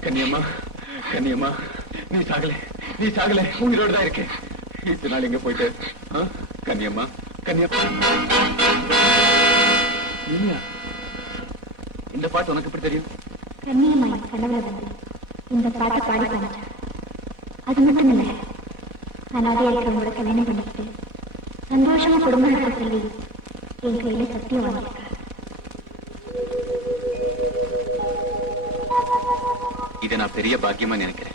கன்னியம்மா, கன்னியம்மா, நீ சாகல, உயிரோடு தான் இருக்கேன். இத்தனை நாள் எங்க போயிட்டு? கன்னியம்மா, கன்னியம்மா. இந்த பாட்டு உனக்கு எப்படி தெரியும்? கன்னியம்மா கனவுல வந்து இந்த பாட்டை பாடி காமிச்சா. அது மட்டும் இல்ல, அனாதையா இருக்கிறவங்களோட கல்யாணம் பண்ணிக்கிட்டு சந்தோஷமா குடும்பம் நடத்த சொல்லி என் கையில சத்தியம் வாங்கியிருக்கா. இதை நான் பெரிய பாக்கியமா நினைக்கிறேன்.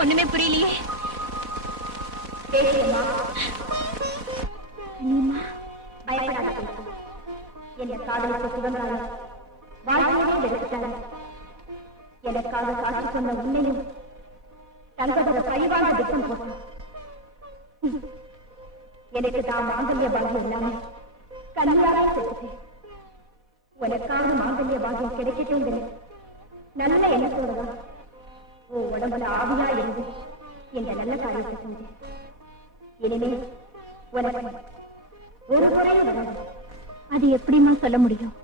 ஒண்ணுமே புரியலையே. காதலுக்கு சுதந்திரம் வாழ்க்கையே வெறுத்துட்டாங்க. எனக்காக காட்சி சொன்ன உன்னையும் தங்கதோட பழிவான திட்டம் போட்டான். எனக்கு தான் மாங்கல்ய பாகியம் இல்லாம கல்யாண செத்துட்டேன். உனக்கான மாங்கல்ய பாகியம் கிடைக்கட்டும் நல்ல எண்ணத்தோடுதான் உடம்புல ஆவியா இருந்து என்ற நல்ல காரியத்தை செஞ்சேன். இனிமே உனக்கு ஒரு முறையும் வராது. அது எப்படிமா சொல்ல முடியும்?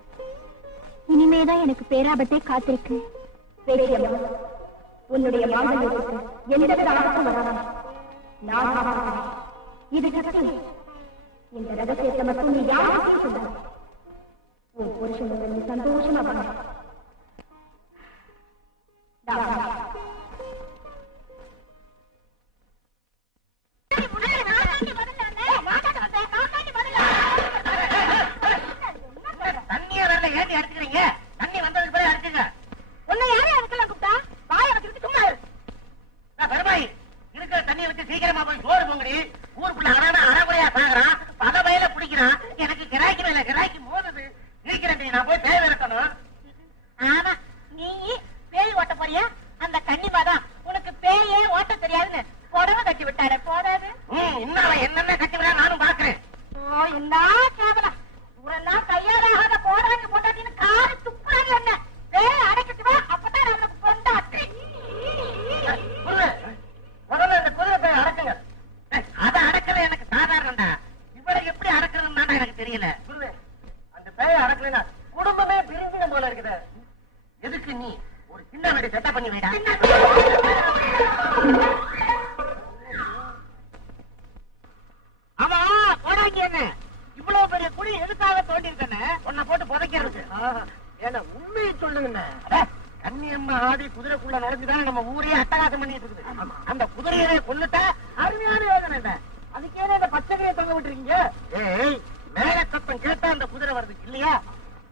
இனிமேதான் எனக்கு பேராபத்தே காத்திருக்கு. உன்னுடைய மாங்கல்யத்துக்கு எந்தவித ஆபத்தும் வராது. நான் இது சக்தி. இந்த ரகசியத்தை மட்டும் நீ யாருக்கும் சொல்லாது. உன் புருஷனோட நீ சந்தோஷமா பண்ண. தண்ணி வந்ததுக்கு பிறகு அடிச்சுங்க. உன்னை யாரும் அடிக்கலாம் கூப்பிட்டா வாய வச்சுக்கிட்டு சும்மா இரு. கிடக்குது. எதுக்கு நீ ஒரு சின்ன வீடு செட்டப் பண்ணி வைடா. ஆமா போடாங்க. என்ன இவ்வளவு பெரிய குழி எதுக்காக தோண்டி இருக்கேன்னு உன்னை போட்டு புதைக்கிறது. ஏன்னா உண்மையை சொல்லுங்க. கன்னியம்மா ஆடி குதிரைக்குள்ள நுழைஞ்சுதான் நம்ம ஊரே அட்டகாசம் பண்ணிட்டு இருக்குது. அந்த குதிரையவே கொண்டுட்டா அருமையான யோசனை இல்ல. அதுக்கே இந்த பச்சைக்கிரையை தொங்க விட்டுருக்கீங்க. ஏய் மேல சத்தம் கேட்டா அந்த குதிரை வருது இல்லையா?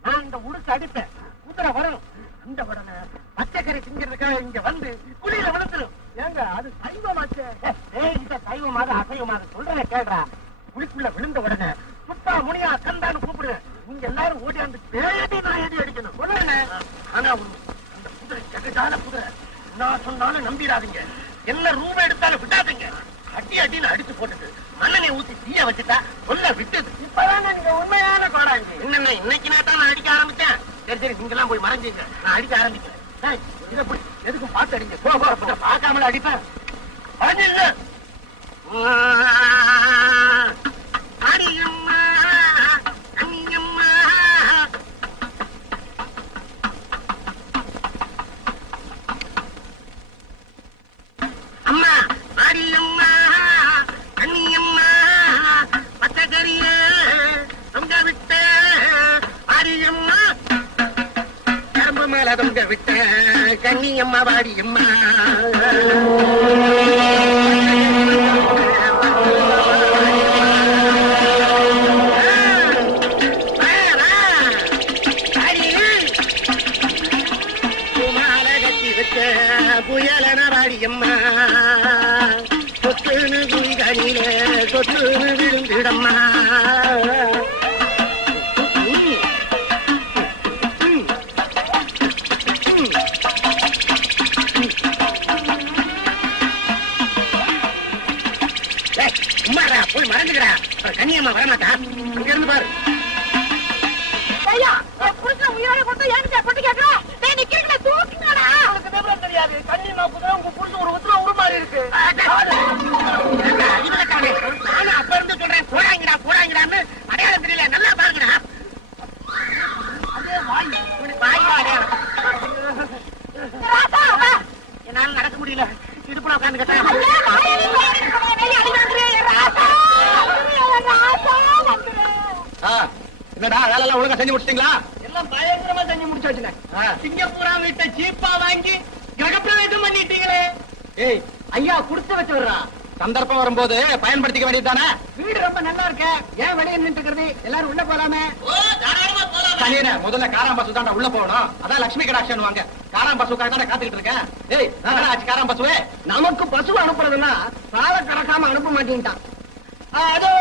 நான் இந்த உடுக்கு அடிப்பேன், குதிரை வரணும். அந்த உடனே பச்சைக்கரை திங்கிறதுக்காக இங்க வந்து குழியில விழுந்துரும். ஏங்க அது சைவமாச்சே. இந்த சைவமாக அசைவமாக சொல்றத கேட்றா. குழிக்குள்ள விழுந்த உடனே சுத்தா முனியா கந்தான்னு கூப்பிடுவேன். நீங்க எல்லாரும் ஓடியாந்து தேடி நான் ஏடி அடிக்கணும். ஆனா அந்த குதிரை ஜகஜால குதிரை. நான் சொன்னாலும் நம்பிடாதீங்க. என்ன ரூபா எடுத்தாலும் விடாதீங்க. அடி அடின்னு அடிச்சு போட்டுட்டு மண்ணனை ஊத்தி தீய வச்சுட்டா சொல்ல விட்டது. இப்பதான் நீங்க உண்மையான கோடாங்க. என்னென்ன இன்னைக்கு நான் அடிக்க ஆரம்பிச்சேன். சரி சரி நீங்க எல்லாம் போய் மறைஞ்சிங்க, நான் அடிக்க ஆரம்பிக்கிறேன். இதை போய் எதுக்கும் பார்த்து அடிங்க. பார்க்காமல அடிப்பேன். அடிங்க அடியம்மா அண்ணியம்மா. அம்மா அடியம்மா அண்ணியம்மா பச்சைக்கரிய தொங்க விட்ட அடியம்மா. கரும்பு மேல தொங்க விட்ட கண்ணியம்மா வாடியம்மா. புயலன வாடியம்மா. சொத்துன்னு குழிகளில சொத்துன்னு விழுந்திடம்மா. உமாடா போய் மறந்துக்கிறா. கன்னியம்மா வரமாட்டா. அங்க இருந்து பாரு. உயிரோட கொண்டு ஏன் போட்டு கேட்கிறேன். தெரியாது. கண்ணியம்மா குதிரை உங்க புரிஞ்சு ஒரு உத்தரவு உருமாறி இருக்கு. நானும் அப்ப இருந்து சொல்றேன் போடாங்கடா போடாங்கடான்னு. அடையாளம் தெரியல, நல்லா பாருங்கடா. அதே வாய் வாய் அடையாளம். என்னால நடக்க முடியல. இடுப்புல உட்காந்து கேட்டேன். என்னடா வேலை ஒழுங்கா செஞ்சு முடிச்சிட்டீங்களா? எல்லாம் பயங்கரமா செஞ்சு முடிச்சாச்சுங்க. சிங்கப்பூரா வீட்டை சீப்பா வாங்கி கிரகப்பிரவேசம் பண்ணிட்டீங்களே. ஏய் ஐயா குடுத்து வச்சு விடுறா. சந்தர்ப்பம் வரும்போது பயன்படுத்திக்க வேண்டியதுதானே. வீடு ரொம்ப நல்லா இருக்க, ஏன் வெளியே நின்று இருக்கிறது? எல்லாரும் உள்ள போலாமே. முதல்ல காராம்பசு தாண்டா உள்ள போகணும். அதான் லட்சுமி கடாட்சன் வாங்க. காராம்பசுக்காக தானே காத்துக்கிட்டு இருக்கேன். ஏய் ஆச்சு காராம்பசுவே. நமக்கு பசு அனுப்புறதுன்னா சால கடக்காம அனுப்ப மாட்டேன்ட்டான். அதோ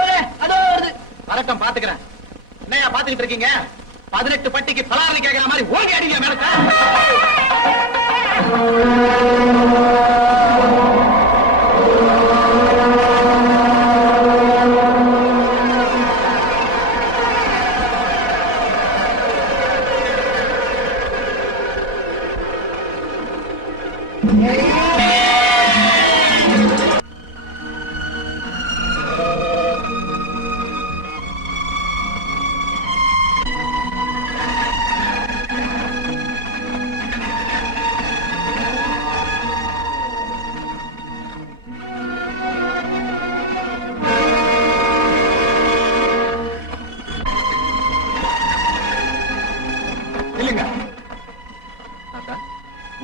அதோ வருது. வரட்டும் பாத்துக்கிறேன். என்னையா பாத்துக்கிட்டு இருக்கீங்க? 18 பட்டிக்கு பலாரணி கேட்கிற மாதிரி ஓடி அடிங்க மேலத்தை.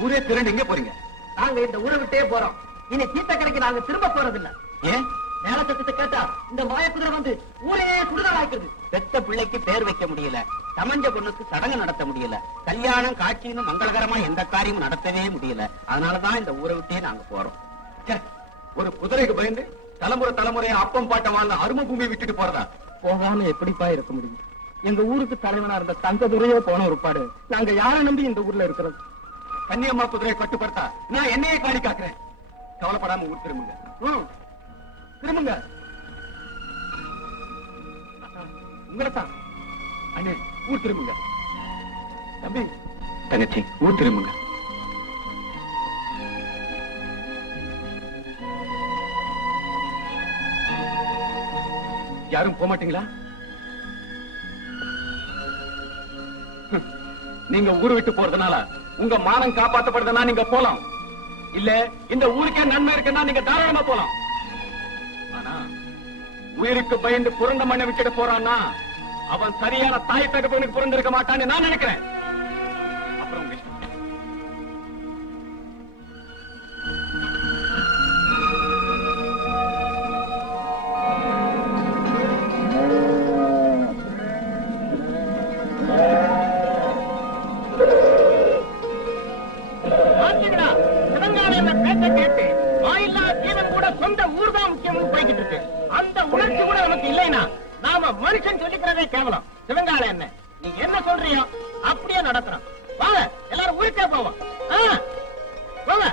ஊரே திரண்டு எங்க போறீங்க? நாங்க இந்த ஊரை விட்டே போறோம். இனி தீர்த்த கடைக்கு நாங்க திரும்ப போறதில்லை. ஏன்? மேல சத்தத்தை கேட்டா இந்த மாய குதிரை வந்து ஊரே சுடுதலாக்குது. பெத்த பிள்ளைக்கு பேர் வைக்க முடியல, சமஞ்ச பொண்ணுக்கு சடங்கு நடத்த முடியல, கல்யாணம் காட்சின்னு மங்களகரமா எந்த காரியமும் நடத்தவே முடியல. அதனாலதான் இந்த ஊரை விட்டே நாங்க போறோம். ஒரு குதிரைக்கு பயந்து தலைமுறை தலைமுறையா அப்பம் பாட்டம் வாழ்ந்த அரும பூமியை விட்டுட்டு போறதா? போகாம எப்படிப்பா இருக்க முடியும்? எங்க ஊருக்கு தலைவனா இருந்த தங்கதுரையே போன ஒருபாடு நாங்க யாரை நம்பி இந்த ஊர்ல இருக்கிறோம்? கன்னியம்மா குதிரையை கட்டுப்படுத்தா நான் என்னையே காணி காக்குறேன். கவலைப்படாம ஊர் திரும்புங்க. திரும்புங்க. உங்களைத்தான் அண்ணே, ஊர் திரும்புங்க. தம்பி தங்கச்சி ஊர் திரும்புங்க. யாரும் போக மாட்டீங்களா? நீங்க ஊரு விட்டு போறதுனால உங்க மானம் காப்பாற்றப்படுதுன்னா நீங்க போலாம். இல்ல இந்த ஊருக்கே நன்மை இருக்குன்னா நீங்க தாராளமா போலாம். ஆனா உயிருக்கு பயந்து புரண்ட மண்ணை விட்டுட்டு போறான்னா அவன் சரியான தாய் தகப்பனுக்கு புரண்டிருக்க மாட்டான்னு நான் நினைக்கிறேன். அப்புறம் உங்க இஷ்டம். கேட்டு வாயில்லா ஜீவன் கூட சொந்த ஊர் தான் முக்கியம் போய்கிட்டு இருக்கு. அந்த உணர்ச்சி கூட நமக்கு இல்லைன்னா நாம மனுஷன் சொல்லிக்கிறதே கேவலம். சிவங்கால என்ன நீ என்ன சொல்றியோ அப்படியே நடக்கிறோம். வாங்க எல்லாரும் ஊருக்கே போவோம். போங்க.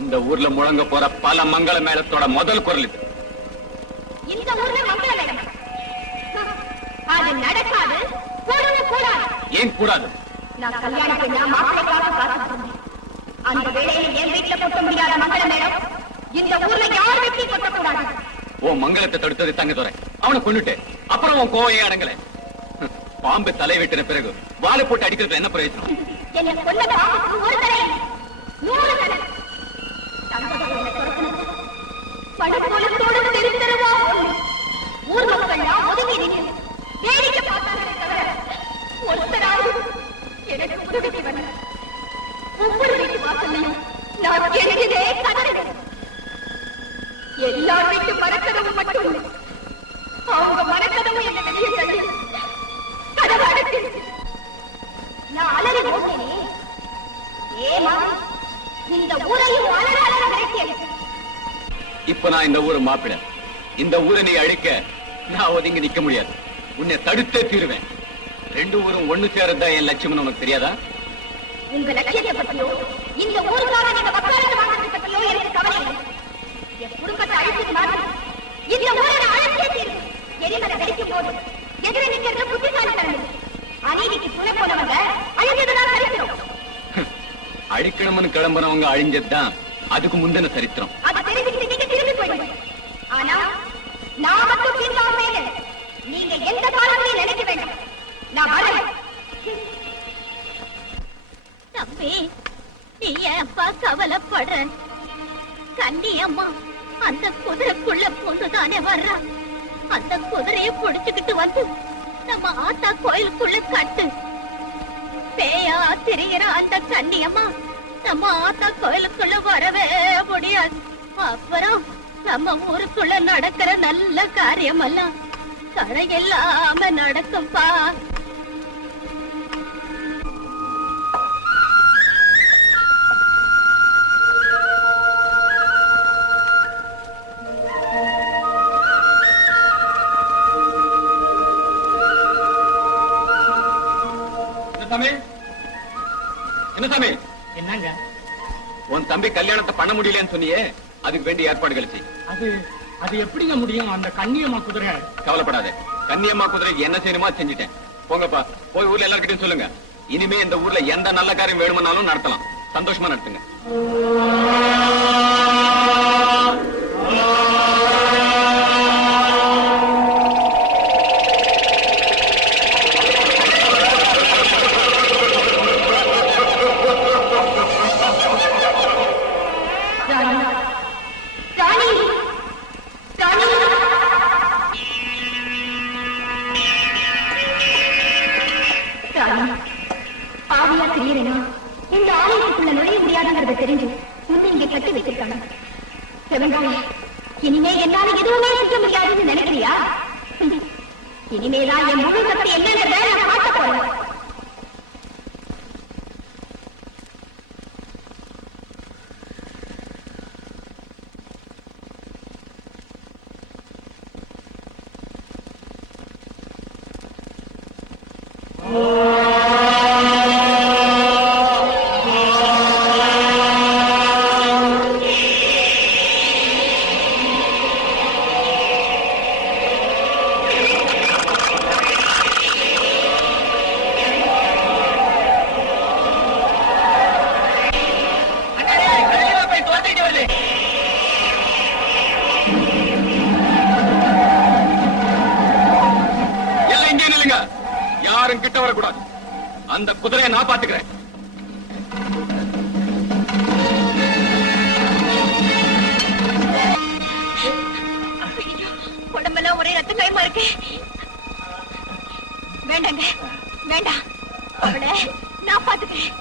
இந்த ஊர்ல முழங்க போற பல மங்கள மேளத்தோட முதல் குரல் இது. இந்த ஊர்ல மங்கள மேளம் அது நடக்காது. கூடாது. ஏன் கூடாது? நான் கல்யாண பெண்ணா மாப்பிள்ளைக்காக காத்திருந்தேன். அந்த வேளையில என் வீட்டுல கொட்ட முடியாத மங்கள மேளம் இந்த ஊர்ல யார் வீட்டையும் கொட்டக்கூடாது. ஓ மங்களத்தை தடுத்தது தங்கதுரை. அவனை கொண்டுட்டு அப்புறம் உன் கோவையே அடங்கல. பாம்பு தலை வெட்டின பிறகு வாழை போட்டு அடிக்கிறதுல என்ன பிரயோஜனம்? என்னை கொல்ல பாம்புக்கு ஒரு தலை 100 தலை. படுகொலத்தோடு தெரிந்தரவா ஊர் மக்கள் ஒதுங்கி நின்று வேடிக்கை பார்த்தார்களே தவிர ஒருத்தராவது எனக்கு உதவிக்கு வர. ஒவ்வொரு வீட்டு வாசலையும் நான் கெஞ்சினே கதறினேன். எல்லா வீட்டு மரக்கதவு மட்டும் அவங்க மரக்கதவு என்ன வெளியே தள்ளி கதவு அடைத்து நான் அலறி ஓட்டினே. ஏமா இந்த ஊரையும் அலற அலற விரட்டியது. இப்ப நான் இந்த ஊரை மாப்பிட. இந்த ஊரை நீ அழிக்க நான் ஒதுங்கி நிக்க முடியாது. உன்னை தடுத்தே தீருவேன். 2 ஊரும் ஒண்ணு சேரதா என் லட்சியம் உனக்கு தெரியாதா? உங்க லட்சியத்தை பற்றியோ இந்த ஊருக்காக நீங்க வக்காலத்து வாங்கறதை பற்றியோ எனக்கு கவலை இல்லை. என் குடும்பத்தை அழித்து மாற்றி இந்த ஊரை அழைத்தே தீரும். எரிமலை வெடிக்கும் போது எதிர நிக்கிறது புத்திசாலித்தனம். அநீதிக்கு துணை போனவங்க அழிஞ்சதுதான் சரித்திரம். அழிக்கணும்னு கிளம்புறவங்க அழிஞ்சதுதான் அதுக்கு முந்தின சரித்திரம். அதை தெரிஞ்சுக்கிட்டு நீங்க திரும்பி போயிடுங்க. ஆனா நான் மட்டும் தீர்வாக நீங்க எந்த காலத்திலையும் நினைக்க வேண்டாம். நான் வரேன். தம்பி நீ அப்பா கவலைப்படுற. கண்ணி அம்மா அந்த குதிரைக்குள்ள பூந்துதானே வர்றா. அந்த குதிரையை புடிச்சுக்கிட்டு வந்து நம்ம ஆத்தா கோயிலுக்குள்ள கட்டு. பேயா திரிகிற அந்த கண்ணியம்மா நம்ம ஆத்தா கோயிலுக்குள்ள வரவே முடியாது. அப்புறம் நம்ம ஊருக்குள்ள நடக்கிற நல்ல காரியம் எல்லாம் தடையில்லாம நடக்கும்பா. என்ன சாமி? என்னங்க உன் தம்பி கல்யாணத்தை பண்ண முடியலன்னு சொன்னியே, அதுக்கு வேண்டிய ஏற்பாடுகள் செய். அது எப்படிங்க முடியும்? அந்த கன்னியம்மா குதிரை. கவலைப்படாத, கன்னியம்மா குதிரைக்கு என்ன செய்யணுமா செஞ்சுட்டேன். போங்கப்பா, போய் ஊர்ல எல்லார்கிட்டையும் சொல்லுங்க. இனிமே இந்த ஊர்ல எந்த நல்ல காரியம் வேணும்னாலும் நடத்தலாம். சந்தோஷமா நடத்துங்க. இந்த ஆலயத்துக்குள்ள நுழைய முடியாதுங்கிறத தெரிஞ்சு முன்ன இங்க கட்டி வச்சிருக்காங்க. இனிமே என்னால எதுவுமே செய்ய முடியாதுன்னு நினைக்கிறியா? இனிமேதான் என் முழு சக்தி என்னன்னு நான் பார்க்க போறேன். யாரும் கிட்ட வரக்கூடாது. அந்த குதிரையை நான் பாத்துக்கிறேன். உடம்பெல்லாம் ஒரே ரத்த கைமா இருக்கு. வேண்டாங்க, வேண்டாம், அவளை நான் பாத்துக்கிறேன்.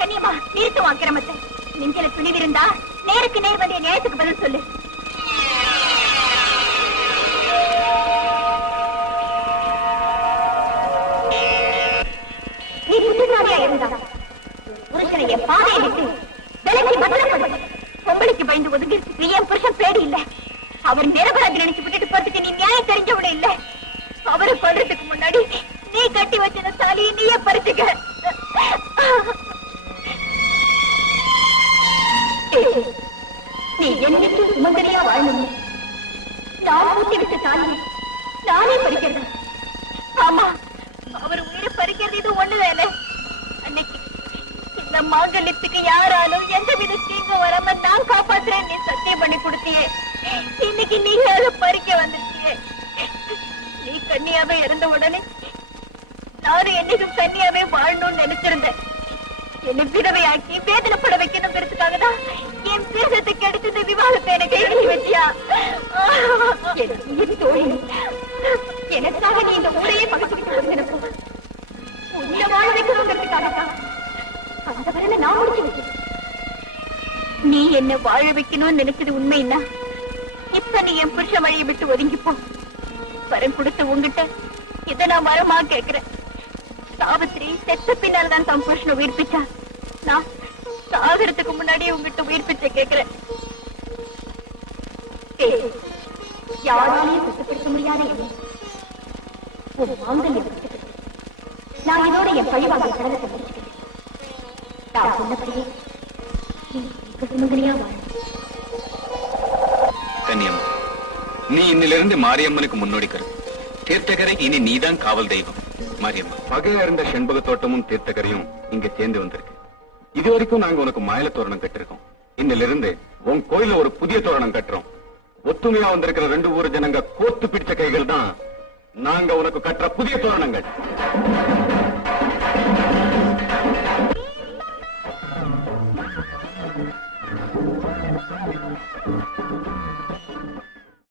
கன்னியம்மா, நிறுத்தும் அக்கிரமத்தை. நெஞ்சில துணிவிருந்தா நேருக்கு நேர் வந்து என் நேரத்துக்கு பதில் சொல்லு. நீ புத்திசாலியா இருந்தா புருஷனை என் பாதையை விட்டு விலக்கி பத்திரப்படு. பொம்பளைக்கு பயந்து ஒதுங்கிறதுக்கு என் புருஷன் பேடி இல்ல. அவர் நிரபராதி நினைச்சு விட்டுட்டு போறதுக்கு நீ நியாயம் தெரிஞ்சவன இல்ல. அவரை கொல்றதுக்கு முன்னாடி நீ கட்டி வச்சிருந்த தாலியை நீயே பறிச்சுக்க. நீ என்னைக்கு சுமங்கலியா வாழணும். நான் பூட்டி விட்ட தாலியை நானே பறிக்கிறதா? ஆமா, அவர் உயிரை பறிக்கிறது இது ஒண்ணு வேலை. அன்னைக்கு இந்த மாங்கல்யத்துக்கு யாராலும் எந்த வித தீங்கும் வராம நான் காப்பாத்துறேன் நீ சத்தியம் பண்ணி கொடுத்தியே. இன்னைக்கு நீ அதை பறிக்க வந்துட்டியே. நீ கன்னியாவே இறந்த உடனே நானும் என்னைக்கும் கன்னியாவே வாழணும்னு நினைச்சிருந்தேன். என்னை விதவையாக்கி வேதனைப்பட வைக்கணுங்கிறதுக்காக தான் என் பேரத்துக்கு எடுத்து விவாதத்தை எனக்கு எழுதி வச்சியா? எனக்காக நீ இந்த ஊரையே பகச்சுக்கிட்டு நினைப்போம். உன்னை வாழ வைக்கணுங்கிறதுக்காகத்தான் அந்த வரல நான் முடிச்சு வைக்கிறேன். நீ என்ன வாழ வைக்கணும்னு நினைச்சது உண்மைன்னா இப்ப நீ என் புருஷ வழியை விட்டு ஒதுங்கிப்போ. வரம் கொடுத்த உங்ககிட்ட இதை நான் வரமா கேட்கிறேன். சாவித்திரி செத்த பின்னால் தான் தன் புருஷனை உயிர்ப்பிச்சா. நான் சாகரத்துக்கு முன்னாடி உங்ககிட்ட உயிர்ப்பிச்ச கேட்கிறேன். யாராலையும் கட்டுப்படுத்த முடியாத என்ன ஒரு மாங்கல்யம் நான் இதோட என் பழிவாங்க கடலத்தை முடிச்சுக்கிறேன். நான் சொன்னபடியே சுமங்கலியா வாழ. கன்னியம்மா, நீ இன்னிலிருந்து மாரியம்மனுக்கு முன்னோடிக்கிற தீர்த்தகரை இனி நீதான் காவல் தெய்வம். மாரியம்மா, பகையா இருந்த செண்பக தோட்டமும் தீர்த்தகரையும் இங்க சேர்ந்து வந்திருக்கு. இது வரைக்கும் நாங்க உனக்கு மாயில தோரணம் கட்டிருக்கோம். இன்னிலிருந்து உன் கோயில ஒரு புதிய தோரணம் கட்டுறோம். ஒத்துமையா வந்திருக்கிற 2 ஊர் ஜனங்க கோத்து பிடிச்ச கைகள் தான் நாங்க உனக்கு கட்டுற புதிய தோரணங்கள்.